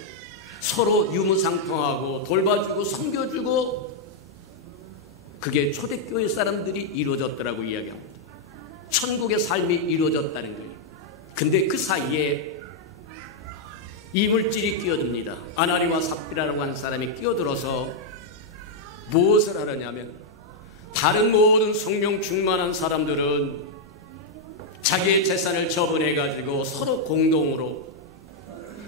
서로 유무상통하고 돌봐주고 섬겨주고, 그게 초대교회 사람들이 이루어졌더라고 이야기합니다. 천국의 삶이 이루어졌다는 거예요. 근데 그 사이에 이물질이 끼어듭니다. 아나니와 삽비라라고 하는 사람이 끼어들어서 무엇을 하느냐면, 다른 모든 성령 충만한 사람들은 자기의 재산을 처분해가지고 서로 공동으로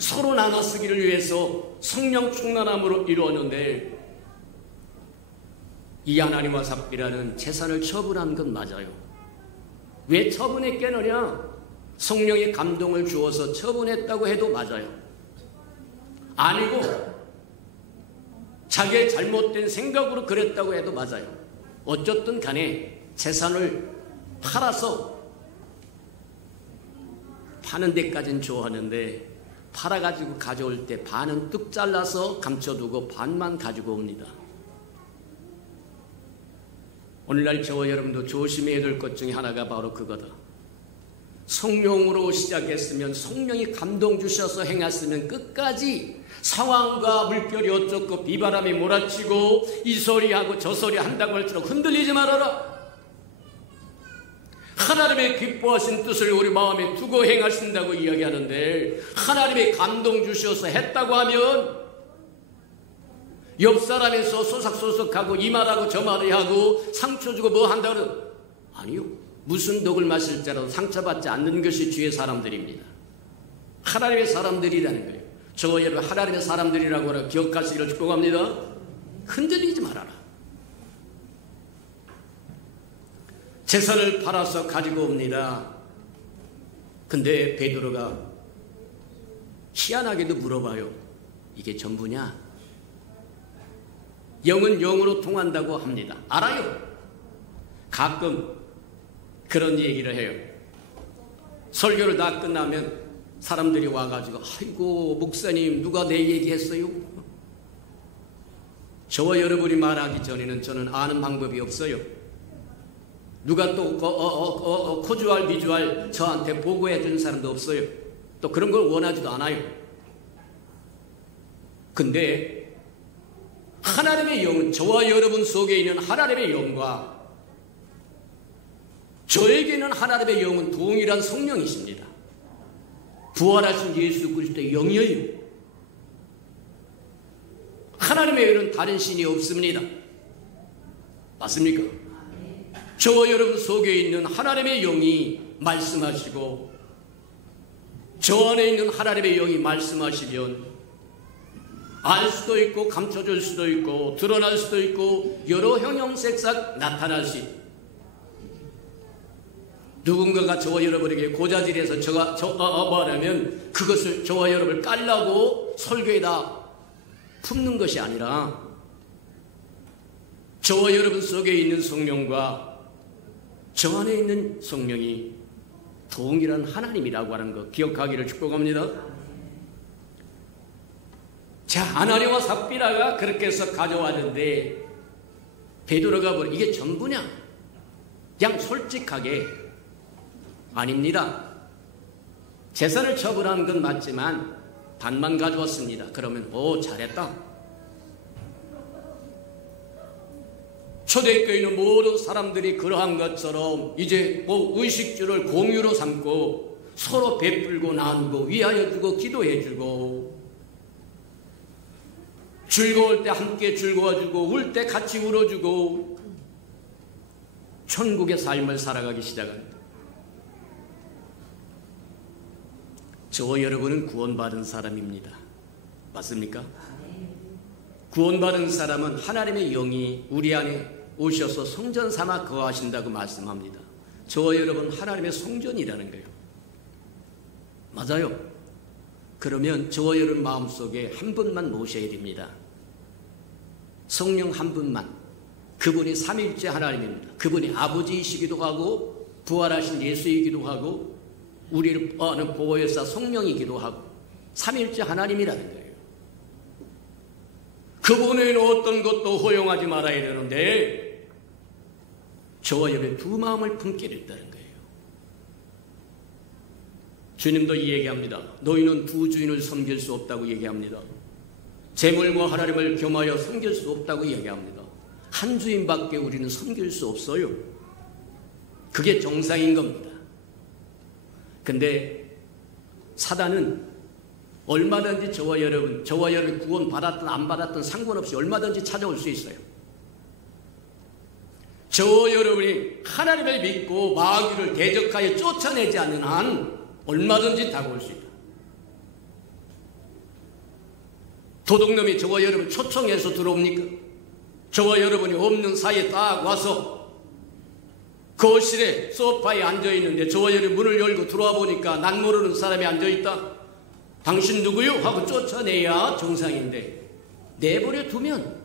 서로 나눠 쓰기를 위해서 성령 충만함으로 이루었는데, 이 아나니와 삽비라는 재산을 처분한 건 맞아요. 왜 처분했겠느냐? 성령의 감동을 주어서 처분했다고 해도 맞아요. 아니고 자기의 잘못된 생각으로 그랬다고 해도 맞아요. 어쨌든 간에 재산을 팔아서, 파는 데까지는 좋아하는데 팔아가지고 가져올 때 반은 뚝 잘라서 감춰두고 반만 가지고 옵니다. 오늘날 저와 여러분도 조심해야 될 것 중에 하나가 바로 그거다. 성령으로 시작했으면, 성령이 감동 주셔서 행했으면 끝까지 상황과 물결이 어쩌고 비바람이 몰아치고 이 소리하고 저 소리 한다고 할수록 흔들리지 말아라. 하나님의 기뻐하신 뜻을 우리 마음에 두고 행하신다고 이야기하는데, 하나님의 감동 주셔서 했다고 하면 옆 사람에서 소삭소삭하고 이 말하고 저 말을 하고 상처 주고 뭐 한다고는, 아니요. 무슨 독을 마실지라도 상처받지 않는 것이 주의 사람들입니다. 하나님의 사람들이라는 거예요. 저와 여러분 하나님의 사람들이라고 기억하시기를 축복합니다. 흔들리지 말아라. 재산을 팔아서 가지고 옵니다. 근데 베드로가 희한하게도 물어봐요. 이게 전부냐? 영은 영으로 통한다고 합니다. 알아요. 가끔 그런 얘기를 해요. 설교를 다 끝나면 사람들이 와가지고, 아이고 목사님 누가 내 얘기했어요? 저와 여러분이 말하기 전에는 저는 아는 방법이 없어요. 누가 또 코주알 비주알 저한테 보고해 주는 사람도 없어요. 또 그런 걸 원하지도 않아요. 근데 하나님의 영은, 저와 여러분 속에 있는 하나님의 영과 저에게는 하나님의 영은 동일한 성령이십니다. 부활하신 예수 그리스도의 영이에요. 하나님의 영은 다른 신이 없습니다. 맞습니까? 저와 여러분 속에 있는 하나님의 영이 말씀하시고, 저 안에 있는 하나님의 영이 말씀하시면 알 수도 있고 감춰질 수도 있고 드러날 수도 있고 여러 형형색색 나타날 수 있고, 누군가가 저와 여러분에게 고자질해서 말하면 그것을 저와 여러분을 깔라고 설교에다 품는 것이 아니라, 저와 여러분 속에 있는 성령과 저 안에 있는 성령이 동일한 하나님이라고 하는 것 기억하기를 축복합니다. 자, 아나니와 삽비라가 그렇게 해서 가져왔는데 베드로가 뭐 이게 전부냐? 그냥 솔직하게, 아닙니다. 재산을 처분한 건 맞지만 반만 가져왔습니다. 그러면 잘했다. 초대교회 있는 모든 사람들이 그러한 것처럼 이제 의식주를 공유로 삼고 서로 베풀고 나누고 위하여 주고 기도해 주고, 즐거울 때 함께 즐거워주고 울 때 같이 울어주고 천국의 삶을 살아가기 시작합니다. 저와 여러분은 구원받은 사람입니다. 맞습니까? 구원받은 사람은 하나님의 영이 우리 안에 오셔서 성전 삼아 거하신다고 말씀합니다. 저와 여러분 하나님의 성전이라는 거예요. 맞아요. 그러면 저와 여러분 마음속에 한 분만 모셔야 됩니다. 성령 한 분만. 그분이 삼위일체 하나님입니다. 그분이 아버지이시기도 하고 부활하신 예수이기도 하고 우리를 보호여사 성령이기도 하고 삼위일체 하나님이라는 거예요. 그분에는 어떤 것도 허용하지 말아야 되는데 저와 여러분의 두 마음을 품게 됐다는 거예요. 주님도 이 얘기합니다. 너희는 두 주인을 섬길 수 없다고 얘기합니다. 재물과 하나님을 겸하여 섬길 수 없다고 얘기합니다. 한 주인밖에 우리는 섬길 수 없어요. 그게 정상인 겁니다. 근데 사단은 얼마든지 저와 여러분 구원 받았든 안 받았든 상관없이 얼마든지 찾아올 수 있어요. 저와 여러분이 하나님을 믿고 마귀를 대적하여 쫓아내지 않는 한 얼마든지 다가올 수 있다. 도둑놈이 저와 여러분 초청해서 들어옵니까? 저와 여러분이 없는 사이에 딱 와서 거실에 소파에 앉아있는데 저와 여러분 문을 열고 들어와 보니까 난 모르는 사람이 앉아있다. 당신 누구요? 하고 쫓아내야 정상인데 내버려 두면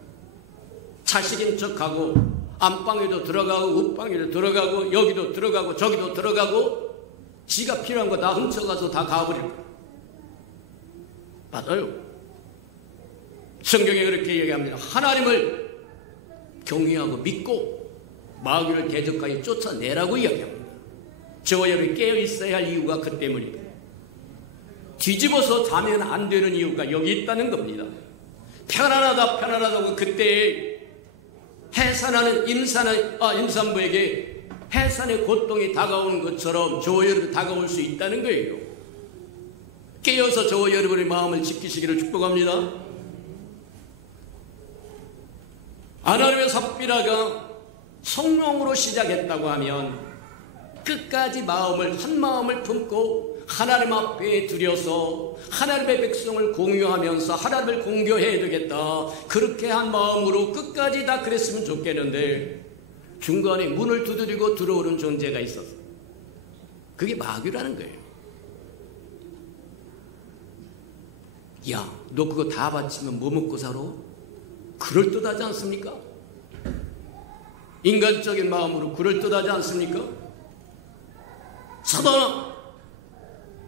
자식인 척하고 안방에도 들어가고 옷방에도 들어가고 여기도 들어가고 저기도 들어가고 지가 필요한 거 다 훔쳐가서 다 가버릴 거야. 맞아요. 성경에 그렇게 얘기합니다. 하나님을 경외하고 믿고 마귀를 대적하여 쫓아내라고 이야기합니다. 저와 여러분이 깨어있어야 할 이유가 그 때문입니다. 뒤집어서 자면 안 되는 이유가 여기 있다는 겁니다. 편안하다고 그때 해산하는 임산부에게 해산의 고통이 다가오는 것처럼 저와 여러분 다가올 수 있다는 거예요. 깨어서 저와 여러분의 마음을 지키시기를 축복합니다. 아나니와 삽비라가 성령으로 시작했다고 하면 끝까지 한 마음을 품고 하나님 앞에 들여서 하나님의 백성을 공유하면서 하나님을 공경해야 되겠다. 그렇게 한 마음으로 끝까지 다 그랬으면 좋겠는데 중간에 문을 두드리고 들어오는 존재가 있었어. 그게 마귀라는 거예요. 야, 너 그거 다 바치면 뭐 먹고 살아? 그럴듯하지 않습니까? 인간적인 마음으로 그럴듯하지 않습니까? 사단아,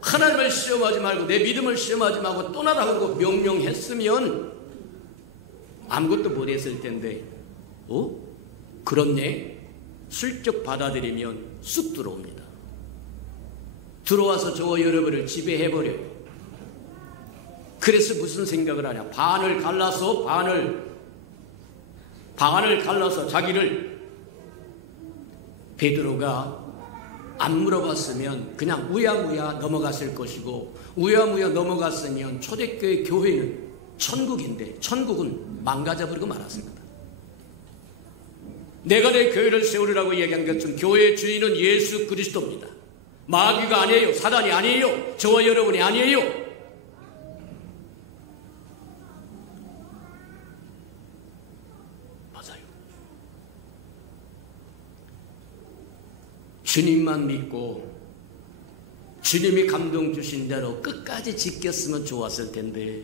하나님을 시험하지 말고 내 믿음을 시험하지 말고 떠나라고 명령했으면 아무것도 못했을 텐데 그렇네? 슬쩍 받아들이면 쑥 들어옵니다. 들어와서 저와 여러분을 지배해버려요. 그래서 무슨 생각을 하냐? 반을 갈라서 자기를 베드로가 안 물어봤으면 그냥 우야무야 넘어갔을 것이고 우야무야 넘어갔으면 초대교회 교회는 천국인데 천국은 망가져버리고 말았습니다. 내가 내 교회를 세우리라고 얘기한 것은 교회의 주인은 예수 그리스도입니다. 마귀가 아니에요. 사단이 아니에요. 저와 여러분이 아니에요. 맞아요. 주님만 믿고 주님이 감동 주신 대로 끝까지 지켰으면 좋았을 텐데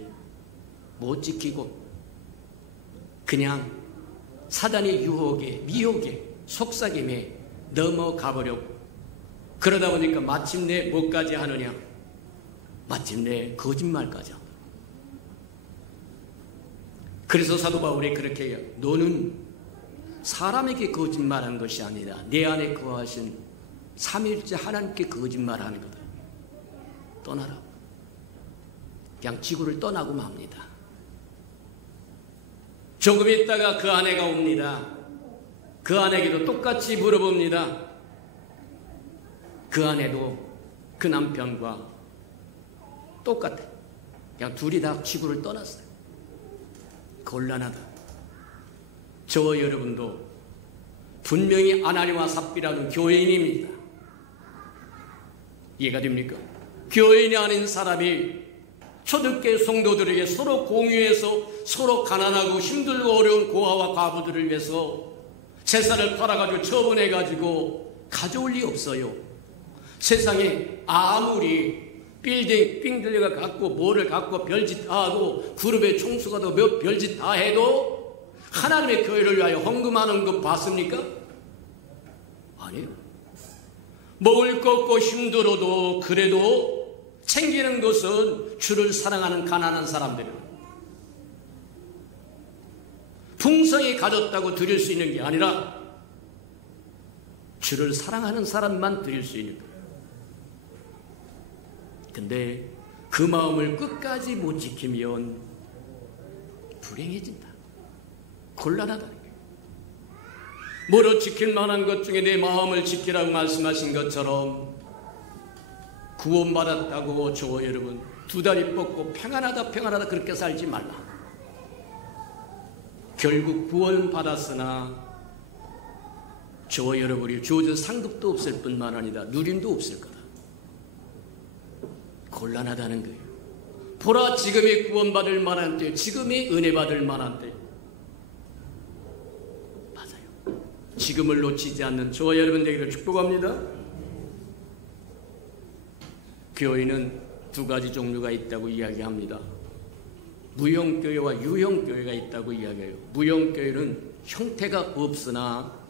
못 지키고 그냥 사단의 유혹에 미혹에 속삭임에 넘어가버렸고 그러다 보니까 마침내 뭐까지 하느냐? 마침내 거짓말까지 합니다. 그래서 사도 바울이 그렇게 해요. 너는 사람에게 거짓말한 것이 아니라 내 안에 거하신 삼일째 하나님께 거짓말하는 거다. 떠나라. 그냥 지구를 떠나고 맙니다. 조금 있다가 그 아내가 옵니다. 그 아내에게도 똑같이 물어봅니다. 그 아내도 그 남편과 똑같아. 그냥 둘이 다 지구를 떠났어요. 곤란하다. 저와 여러분도 분명히 아나니와 삽비라는 교회인입니다. 이해가 됩니까? 교회인이 아닌 사람이 초대교회 성도들에게 서로 공유해서 서로 가난하고 힘들고 어려운 고아와 과부들을 위해서 재산을 팔아가지고 처분해가지고 가져올 리 없어요. 세상에 아무리 빌딩 삥들려가 갖고 뭐를 갖고 별짓 다 하고 그룹의 총수가 더 몇 별짓 다 해도 하나님의 교회를 위하여 헌금하는 것 봤습니까? 아니에요. 먹을 것 없고 힘들어도 그래도 챙기는 것은 주를 사랑하는 가난한 사람들이에요. 풍성히 가졌다고 드릴 수 있는 게 아니라 주를 사랑하는 사람만 드릴 수 있는 거예요. 근데 그 마음을 끝까지 못 지키면 불행해진다. 곤란하다. 뭐로 지킬 만한 것 중에 내 마음을 지키라고 말씀하신 것처럼 구원받았다고 저와 여러분 두 다리 뻗고 평안하다 평안하다 그렇게 살지 말라. 결국 구원받았으나 저와 여러분이 주어진 상급도 없을 뿐만 아니라 누림도 없을 거다. 곤란하다는 거예요. 보라, 지금이 구원받을 만한 때, 지금이 은혜 받을 만한 때. 맞아요. 지금을 놓치지 않는 저와 여러분 되기를 축복합니다. 교회는 두 가지 종류가 있다고 이야기합니다. 무형교회와 유형교회가 있다고 이야기해요. 무형교회는 형태가 없으나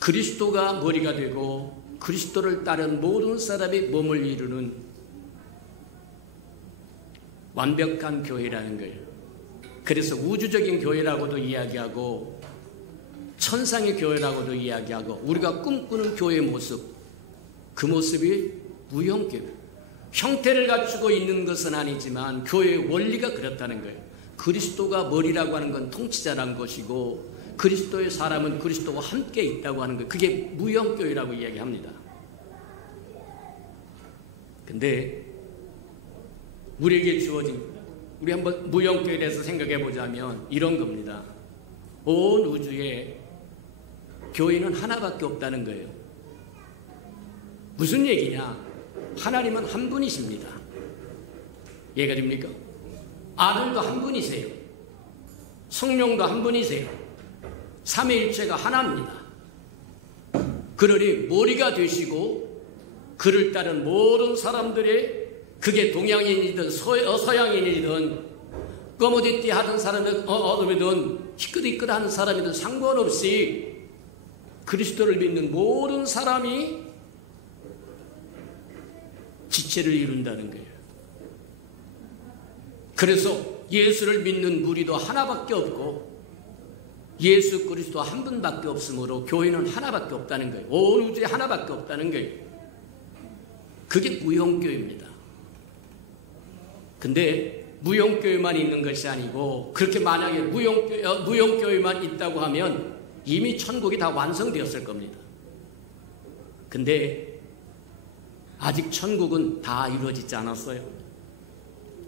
그리스도가 머리가 되고 그리스도를 따른 모든 사람이 몸을 이루는 완벽한 교회라는 거예요. 그래서 우주적인 교회라고도 이야기하고 천상의 교회라고도 이야기하고 우리가 꿈꾸는 교회의 모습, 그 모습이 무형교회. 형태를 갖추고 있는 것은 아니지만 교회의 원리가 그렇다는 거예요. 그리스도가 머리라고 하는 건 통치자라는 것이고 그리스도의 사람은 그리스도와 함께 있다고 하는 거예요. 그게 무형교회라고 이야기합니다. 근데 우리에게 주어진, 우리 한번 무형교회에 대해서 생각해 보자면 이런 겁니다. 온 우주에 교회는 하나밖에 없다는 거예요. 무슨 얘기냐? 하나님은 한 분이십니다. 이해가 됩니까? 아들도 한 분이세요. 성령도 한 분이세요. 삼위일체가 하나입니다. 그러니 머리가 되시고 그를 따른 모든 사람들의, 그게 동양인이든 서양인이든 꺼머디띠 하던 사람이든 희끗희끗 하는 사람이든 상관없이 그리스도를 믿는 모든 사람이 지체를 이룬다는 거예요. 그래서 예수를 믿는 무리도 하나밖에 없고 예수 그리스도 한 분밖에 없으므로 교회는 하나밖에 없다는 거예요. 온 우주에 하나밖에 없다는 거예요. 그게 무형교회입니다. 근데 무형교회만 있는 것이 아니고 그렇게 만약에 무형교회만 있다고 하면 이미 천국이 다 완성되었을 겁니다. 근데 아직 천국은 다 이루어지지 않았어요.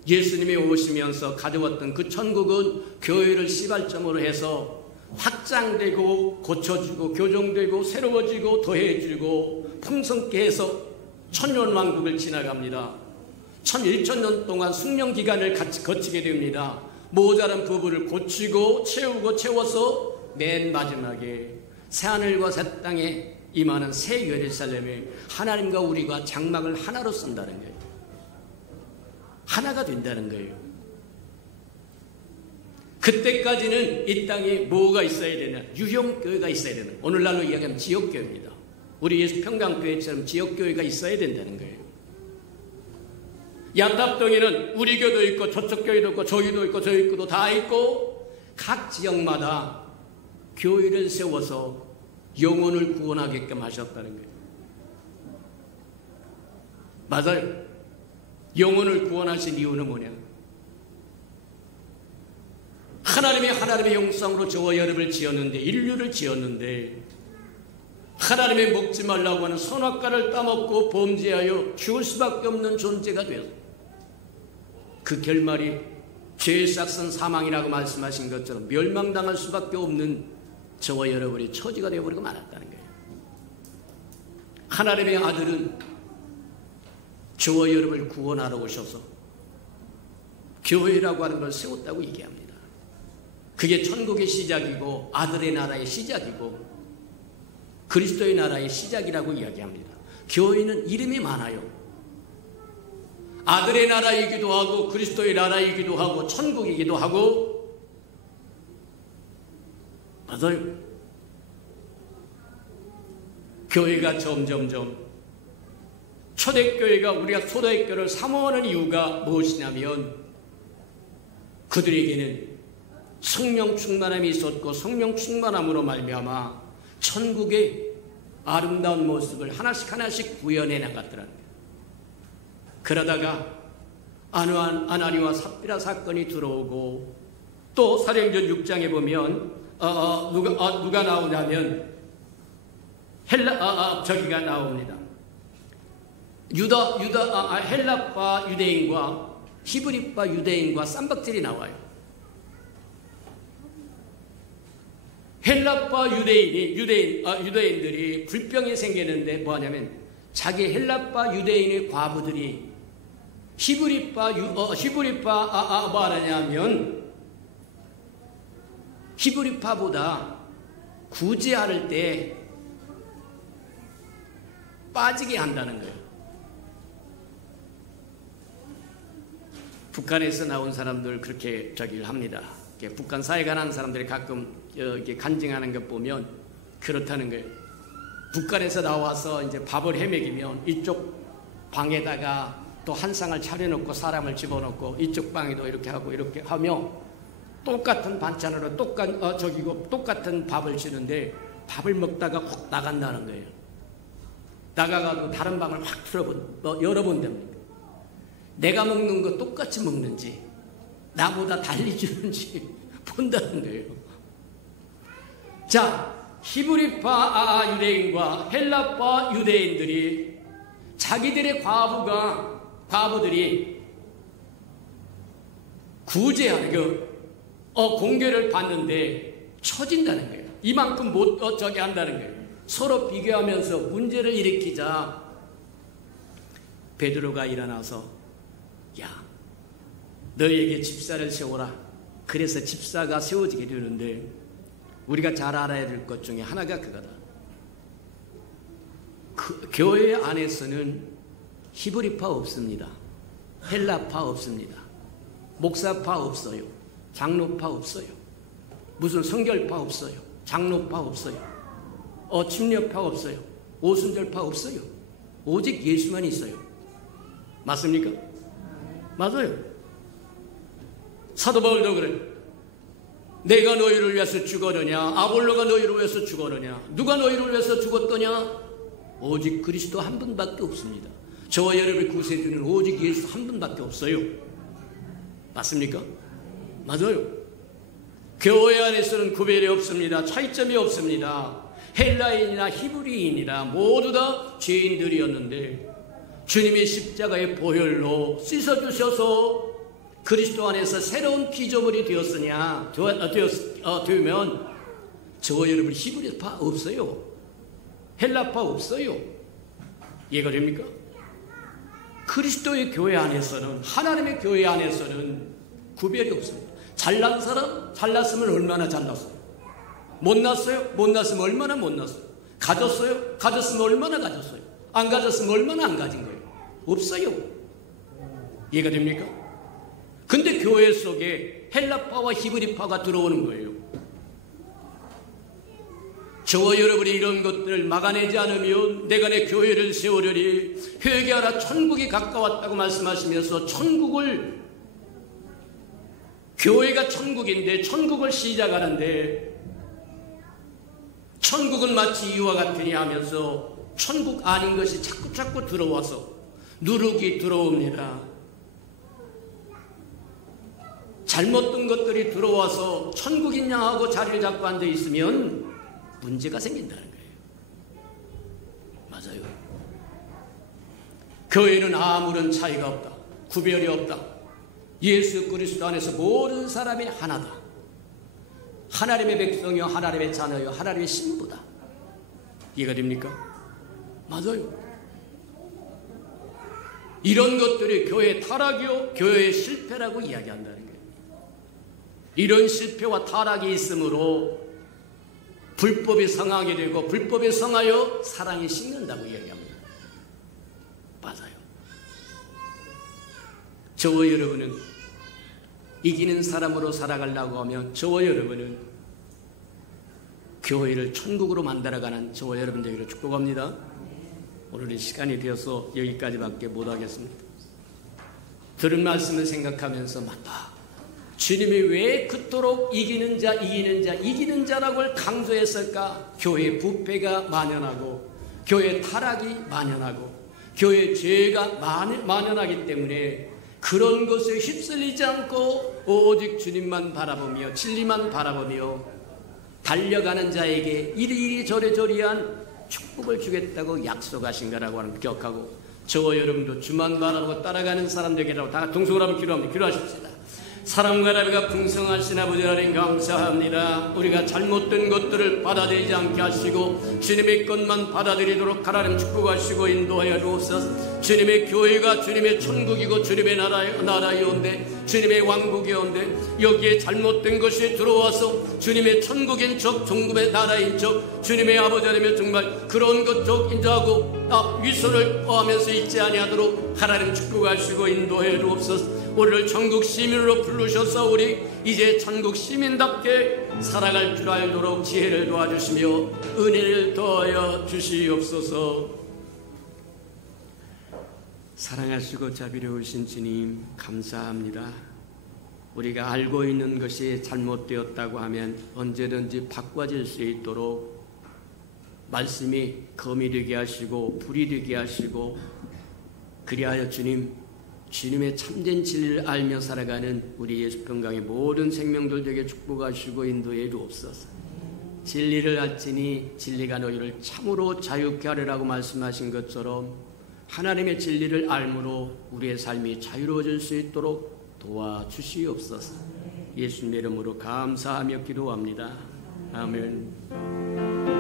예수님이 오시면서 가져왔던 그 천국은 교회를 시발점으로 해서 확장되고 고쳐지고 교정되고 새로워지고 더해지고 풍성케 해서 천년왕국을 지나갑니다. 11,000년 동안 숙련기간을 같이 거치게 됩니다. 모자란 부분을 고치고 채우고 채워서 맨 마지막에 새하늘과 새 땅에 임하는 새 예루살렘에 하나님과 우리가 장막을 하나로 쓴다는 거예요. 하나가 된다는 거예요. 그때까지는 이 땅에 뭐가 있어야 되냐? 유형교회가 있어야 되는, 오늘날로 이야기하면 지역교회입니다. 우리 예수 평강교회처럼 지역교회가 있어야 된다는 거예요. 야탑동에는 우리 교도 있고 저쪽 교회도 있고 저기도 있고 저기 있고도 다 있고 각 지역마다 교회를 세워서 영혼을 구원하게끔 하셨다는 거예요. 맞아요. 영혼을 구원하신 이유는 뭐냐? 하나님의 형상으로 저와 여러분을 지었는데, 인류를 지었는데 하나님의 먹지 말라고 하는 선악과를 따먹고 범죄하여 죽을 수밖에 없는 존재가 되어서 그 결말이 죄의 싹슨 사망이라고 말씀하신 것처럼 멸망당할 수밖에 없는 저와 여러분이 처지가 되어버리고 말았다는 거예요. 하나님의 아들은 저와 여러분을 구원하러 오셔서 교회라고 하는 걸 세웠다고 얘기합니다. 그게 천국의 시작이고 아들의 나라의 시작이고 그리스도의 나라의 시작이라고 이야기합니다. 교회는 이름이 많아요. 아들의 나라이기도 하고 그리스도의 나라이기도 하고 천국이기도 하고, 맞아요. 교회가 점점점, 초대교회가 우리가 초대교회를 사모하는 이유가 무엇이냐면 그들에게는 성령 충만함이 있었고 성령 충만함으로 말미암아 천국의 아름다운 모습을 하나씩 구현해 나갔더라는 거예요. 그러다가 아나니와 삽비라 사건이 들어오고 또 사도행전 6장에 보면 누가 나오냐면 저기가 나옵니다. 헬라파 유대인과 히브리파 유대인과 쌈박질이 나와요. 헬라파 유대인들이 불병이 생기는데 뭐 하냐면 자기 헬라파 유대인의 과부들이 뭐 하냐면 히브리파보다 구제할 때 빠지게 한다는 거예요. 북한에서 나온 사람들 그렇게 저기를 합니다. 북한 사회 가는 사람들이 가끔 이렇게 간증하는 것 보면 그렇다는 거예요. 북한에서 나와서 이제 밥을 헤매기면 이쪽 방에다가 또 한 상을 차려놓고 사람을 집어넣고 이쪽 방에도 이렇게 하고 이렇게 하며 똑같은 반찬으로 똑같은 밥을 주는데 밥을 먹다가 확 나간다는 거예요. 나가가지고 다른 방을 확 열어본답니다. 내가 먹는 거 똑같이 먹는지 나보다 달리 주는지 본다는 거예요. 자, 히브리파 유대인과 헬라파 유대인들이 자기들의 과부들이 구제하는 공개를 받는데 처진다는 거예요. 이만큼 한다는 거예요. 서로 비교하면서 문제를 일으키자 베드로가 일어나서 야, 너희에게 집사를 세워라. 그래서 집사가 세워지게 되는데 우리가 잘 알아야 될 것 중에 하나가 그거다. 교회 안에서는 히브리파 없습니다. 헬라파 없습니다. 목사파 없어요. 장로파 없어요. 무슨 성결파 없어요. 장로파 없어요. 침례파 없어요. 오순절파 없어요. 오직 예수만 있어요. 맞습니까? 맞아요. 사도 바울도 그래. 내가 너희를 위해서 죽었느냐? 아볼로가 너희를 위해서 죽었느냐? 누가 너희를 위해서 죽었더냐? 오직 그리스도 한 분밖에 없습니다. 저와 여러분의 구세주는 오직 예수 한 분밖에 없어요. 맞습니까? 맞아요. 교회 안에서는 구별이 없습니다. 차이점이 없습니다. 헬라인이나 히브리인이나 모두 다 죄인들이었는데 주님의 십자가의 보혈로 씻어주셔서 그리스도 안에서 새로운 피조물이 되었으냐 되면 저와 여러분 히브리파 없어요. 헬라파 없어요. 이해가 됩니까? 그리스도의 교회 안에서는, 하나님의 교회 안에서는 구별이 없습니다. 잘난 사람 잘났으면 얼마나 잘났어요. 못났어요? 못났으면 얼마나 못났어요. 가졌어요? 가졌으면 얼마나 가졌어요. 안 가졌으면 얼마나 안 가진 거예요. 없어요. 이해가 됩니까? 근데 교회 속에 헬라파와 히브리파가 들어오는 거예요. 저와 여러분이 이런 것들을 막아내지 않으면 내가 내 교회를 세우려니 회개하라 천국이 가까웠다고 말씀하시면서 교회가 천국인데 천국을 시작하는데 천국은 마치 이와 같으니 하면서 천국 아닌 것이 자꾸 들어와서 누룩이 들어옵니다. 잘못된 것들이 들어와서 천국이냐 하고 자리를 잡고 앉아 있으면 문제가 생긴다는 거예요. 맞아요. 교회는 아무런 차이가 없다. 구별이 없다. 예수 그리스도 안에서 모든 사람이 하나다. 하나님의 백성이요, 하나님의 자녀요, 하나님의 신부다. 이해가 됩니까? 맞아요. 이런 것들이 교회의 타락이요, 교회의 실패라고 이야기한다는 거예요. 이런 실패와 타락이 있으므로 불법이 성하게 되고 불법이 성하여 사랑이 식는다고 이야기합니다. 맞아요. 저와 여러분은 이기는 사람으로 살아가려고 하면 저와 여러분은 교회를 천국으로 만들어가는 저와 여러분들에게 축복합니다. 오늘은 시간이 되어서 여기까지밖에 못하겠습니다. 들은 말씀을 생각하면서 맞다. 주님이 왜 그토록 이기는 자라고 강조했을까? 교회 부패가 만연하고 교회 타락이 만연하고 교회 죄가 만연하기 때문에 그런 것에 휩쓸리지 않고 오직 주님만 바라보며 진리만 바라보며 달려가는 자에게 이리저리한 축복을 주겠다고 약속하신 거라고 하는 기억하고 저와 여러분도 주만 말하고 따라가는 사람들에게라고 다 동성으로 한번 기도합니다. 기도하십시다. 사랑과 나비가 풍성하신 아버지 하나님 감사합니다. 우리가 잘못된 것들을 받아들이지 않게 하시고 주님의 것만 받아들이도록 하나님 축복하시고 인도하여 주옵소서. 주님의 교회가 주님의 천국이고 주님의 나라이온데 주님의 왕국이온데 여기에 잘못된 것이 들어와서 주님의 천국인 척 종국의 나라인 척 주님의 아버지 하나님의 정말 그런 것쪽 인자하고 위선을 하면서 있지 아니하도록 하나님 축복하시고 인도하여 주옵소서. 우리를 천국 시민으로 부르셔서 우리 이제 천국 시민답게 살아갈 줄 알도록 지혜를 도와주시며 은혜를 더하여 주시옵소서. 사랑하시고 자비로우신 주님 감사합니다. 우리가 알고 있는 것이 잘못되었다고 하면 언제든지 바꿔질 수 있도록 말씀이 검이 되게 하시고 불이 되게 하시고 그리하여 주님의 참된 진리를 알며 살아가는 우리 예수평강의 모든 생명들 되게 축복하시고 인도해 주옵소서. 진리를 알지니 진리가 너희를 참으로 자유케 하리라고 말씀하신 것처럼 하나님의 진리를 알므로 우리의 삶이 자유로워질 수 있도록 도와주시옵소서. 예수님의 이름으로 감사하며 기도합니다. 아멘.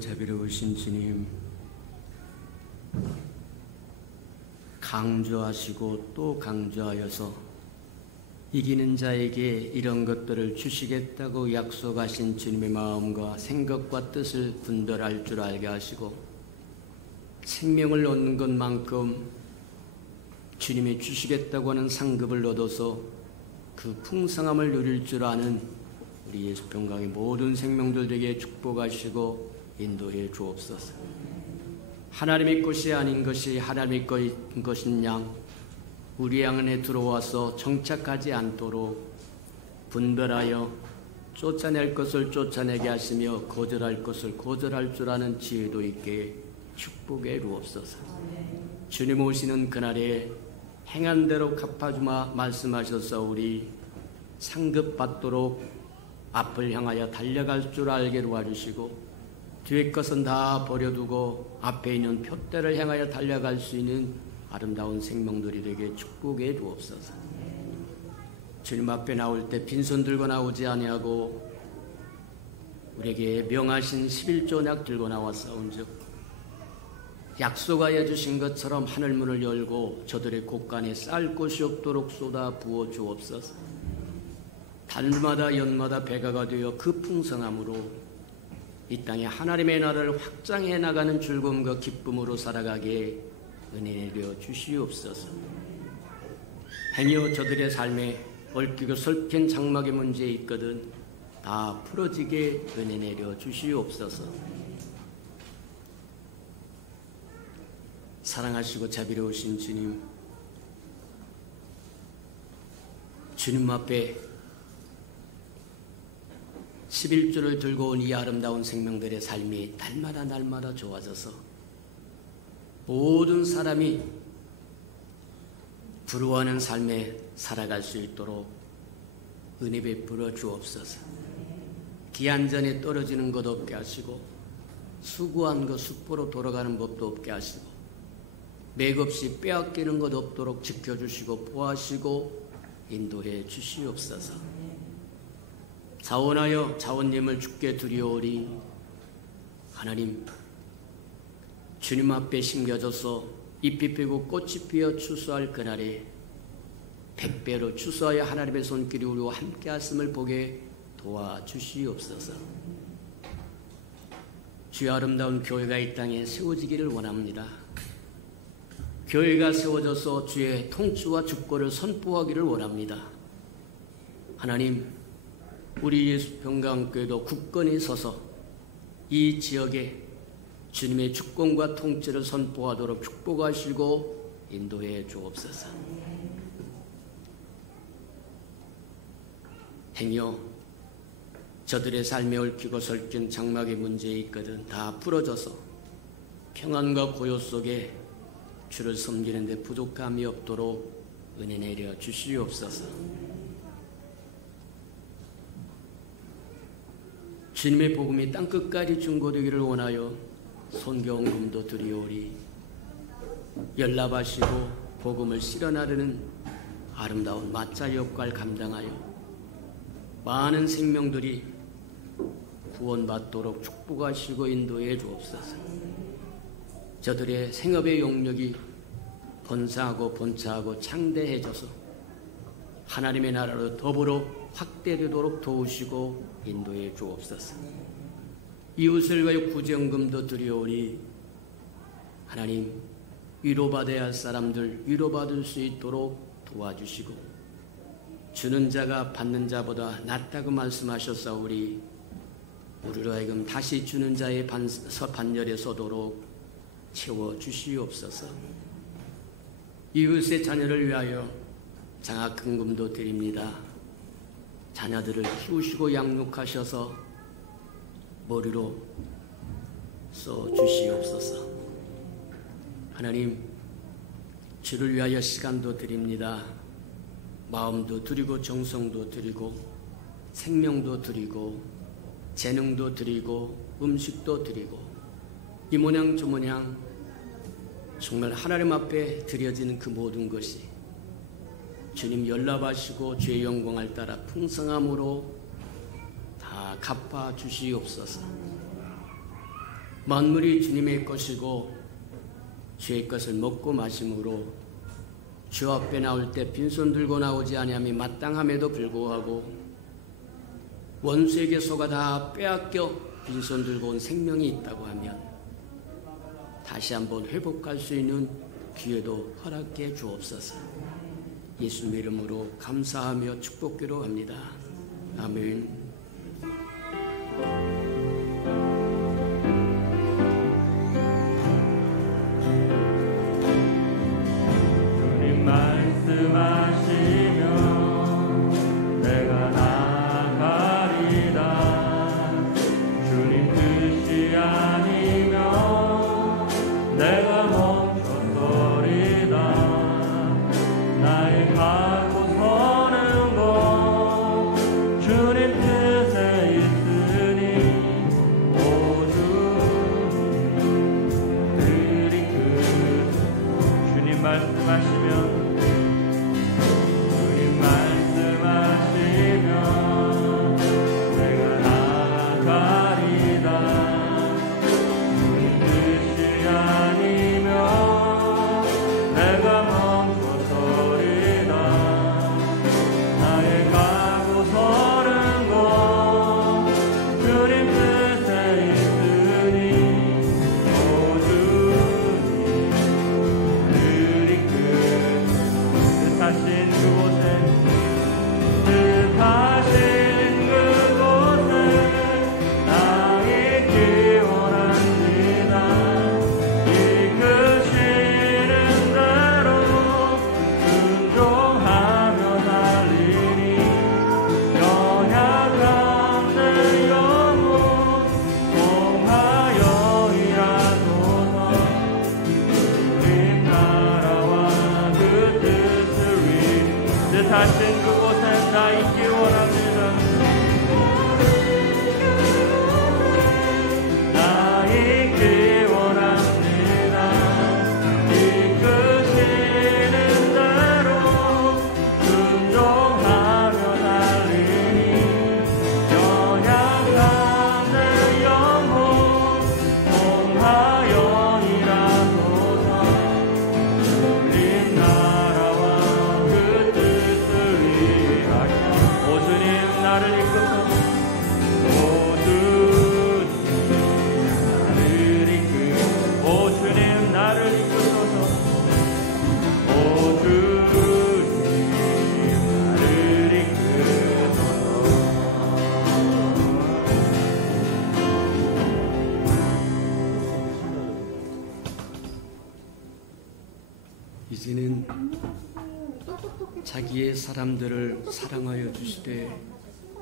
자비로우신 주님, 강조하시고 또 강조하여서 이기는 자에게 이런 것들을 주시겠다고 약속하신 주님의 마음과 생각과 뜻을 분별할 줄 알게 하시고 생명을 얻는 것만큼 주님이 주시겠다고 하는 상급을 얻어서 그 풍성함을 누릴 줄 아는 우리 예수평강의 모든 생명들에게 축복하시고 인도해 주옵소서. 하나님의 것이 아닌 것이 하나님의 것인 양 우리 안에 들어와서 정착하지 않도록 분별하여 쫓아낼 것을 쫓아내게 하시며 거절할 것을 거절할 줄 아는 지혜도 있게 축복해 주옵소서. 주님 오시는 그날에 행한 대로 갚아주마 말씀하셔서 우리 상급받도록 앞을 향하여 달려갈 줄 알게 도와주시고 뒤에 것은 다 버려두고 앞에 있는 표대를 향하여 달려갈 수 있는 아름다운 생명들이 되게 축복해 주옵소서. 주님 앞에 나올 때 빈손 들고 나오지 아니하고 우리에게 명하신 11조약 들고 나왔사온즉 약속하여 주신 것처럼 하늘문을 열고 저들의 곳간에 쌀 곳이 없도록 쏟아 부어 주옵소서. 달마다 연마다 배가가 되어 그 풍성함으로 이 땅에 하나님의 나라를 확장해 나가는 즐거움과 기쁨으로 살아가게 은혜 내려 주시옵소서. 행여 저들의 삶에 얽히고 설킨 장막의 문제 있거든 다 풀어지게 은혜 내려 주시옵소서. 사랑하시고 자비로우신 주님, 주님 앞에 11조를 들고 온 이 아름다운 생명들의 삶이 날마다 좋아져서 모든 사람이 부러워하는 삶에 살아갈 수 있도록 은혜 베풀어 주옵소서. 기한전에 떨어지는 것 없게 하시고 수고한 것 숙보로 돌아가는 법도 없게 하시고 맥없이 빼앗기는 것 없도록 지켜주시고 보호하시고 인도해 주시옵소서. 자원하여 자원님을 주께 드리오리. 하나님, 주님 앞에 심겨져서 잎이 피고 꽃이 피어 추수할 그날에 100배로 추수하여 하나님의 손길이 우리와 함께 하심을 보게 도와주시옵소서. 주의 아름다운 교회가 이 땅에 세워지기를 원합니다. 교회가 세워져서 주의 통치와 주권을 선포하기를 원합니다. 하나님, 우리 예수평강교회도 굳건히 서서 이 지역에 주님의 주권과 통치를 선포하도록 축복하시고 인도해 주옵소서. 행여 저들의 삶에 얽히고 설킨 장막의 문제 있거든 다 풀어져서 평안과 고요 속에 주를 섬기는 데 부족함이 없도록 은혜 내려 주시옵소서. 주님의 복음이 땅끝까지 증거되기를 원하여 손경금도 드리오리. 연락하시고 복음을 실현하려는 아름다운 마차 역할 감당하여 많은 생명들이 구원받도록 축복하시고 인도해 주옵소서. 저들의 생업의 영역이 번성하고 번창하고 창대해져서 하나님의 나라로 더불어 확대되도록 도우시고 인도해 주옵소서. 이웃을 위하여 구제연금도 드리오리. 하나님, 위로받아야 할 사람들 위로받을 수 있도록 도와주시고 주는 자가 받는 자보다 낫다고 말씀하셨사오리. 우리로 하여금 다시 주는 자의 반열에 서도록 채워주시옵소서. 이웃의 자녀를 위하여 장학금도 드립니다. 자녀들을 키우시고 양육하셔서 머리로 써주시옵소서. 하나님, 주를 위하여 시간도 드립니다. 마음도 드리고 정성도 드리고 생명도 드리고 재능도 드리고 음식도 드리고 이 모양 저 모양 정말 하나님 앞에 드려지는 그 모든 것이 주님 연락하시고 주의 영광을 따라 풍성함으로 다 갚아 주시옵소서. 만물이 주님의 것이고 주의 것을 먹고 마심으로 주 앞에 나올 때 빈손 들고 나오지 아니함이 마땅함에도 불구하고 원수에게 속아 다 빼앗겨 빈손 들고 온 생명이 있다고 하면 다시 한번 회복할 수 있는 기회도 허락해 주옵소서. 예수님 이름으로 감사하며 축복기로 합니다. 아멘. 주님 말씀하시면 내가 나가리다. 주님 뜻이 아니면 내가 멈췄소리다. 나의 가고 서는 곳 주님 뜻에 있으니 모든 그곳에 나 있기 원합니다. 나 있기 원합니다. 이끄시는 대로 순종하며 달리니 연약한 내 영혼 통하여 일하소서. 주님 나라와 그 뜻을 위하여 오 주님 나를 이끄소서. 오 주님 나를 이끄소서. 오 주님 나를 이끄소서. 이제는 자기의 사람들을 사랑하여 주시되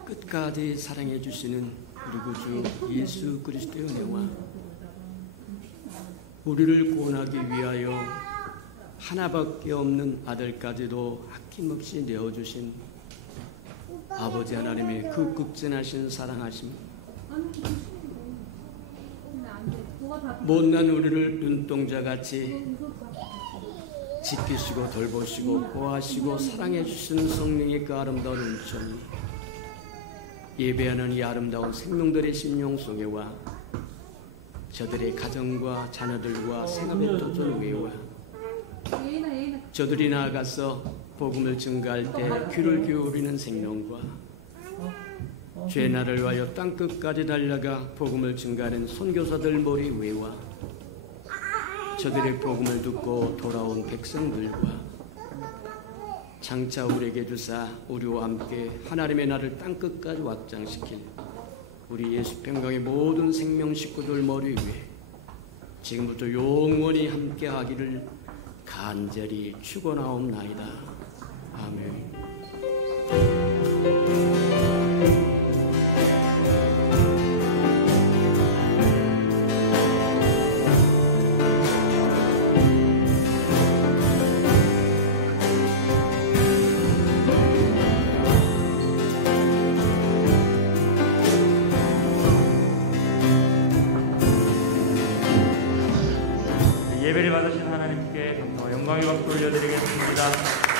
끝까지 사랑해 주시는 우리 구주 예수 그리스도의 은혜와 우리를 구원하기 위하여 하나밖에 없는 아들까지도 아낌없이 내어주신 아버지 하나님의 그 극진하신 사랑하심, 못난 우리를 눈동자같이 지키시고 돌보시고 보호하시고 사랑해 주시는 성령의 그 아름다운 은총이 예배하는 이 아름다운 생명들의 심령속에와 저들의 가정과 자녀들과 생업의 도전 위에와 저들이 나아가서 복음을 증가할 때 귀를 기울이는 생명과 죄나를 위하여 땅끝까지 달려가 복음을 증가하는 선교사들 머리 위에와 저들의 복음을 듣고 돌아온 백성들과 장차 우리에게 주사 우리와 함께 하나님의 나라를 땅끝까지 확장시킬 우리 예수평강의 모든 생명 식구들 머리 위에 지금부터 영원히 함께하기를 간절히 축원하옵나이다. 아멘. 예배를 받으신 하나님께 감사와 영광의 박수 올려드리겠습니다.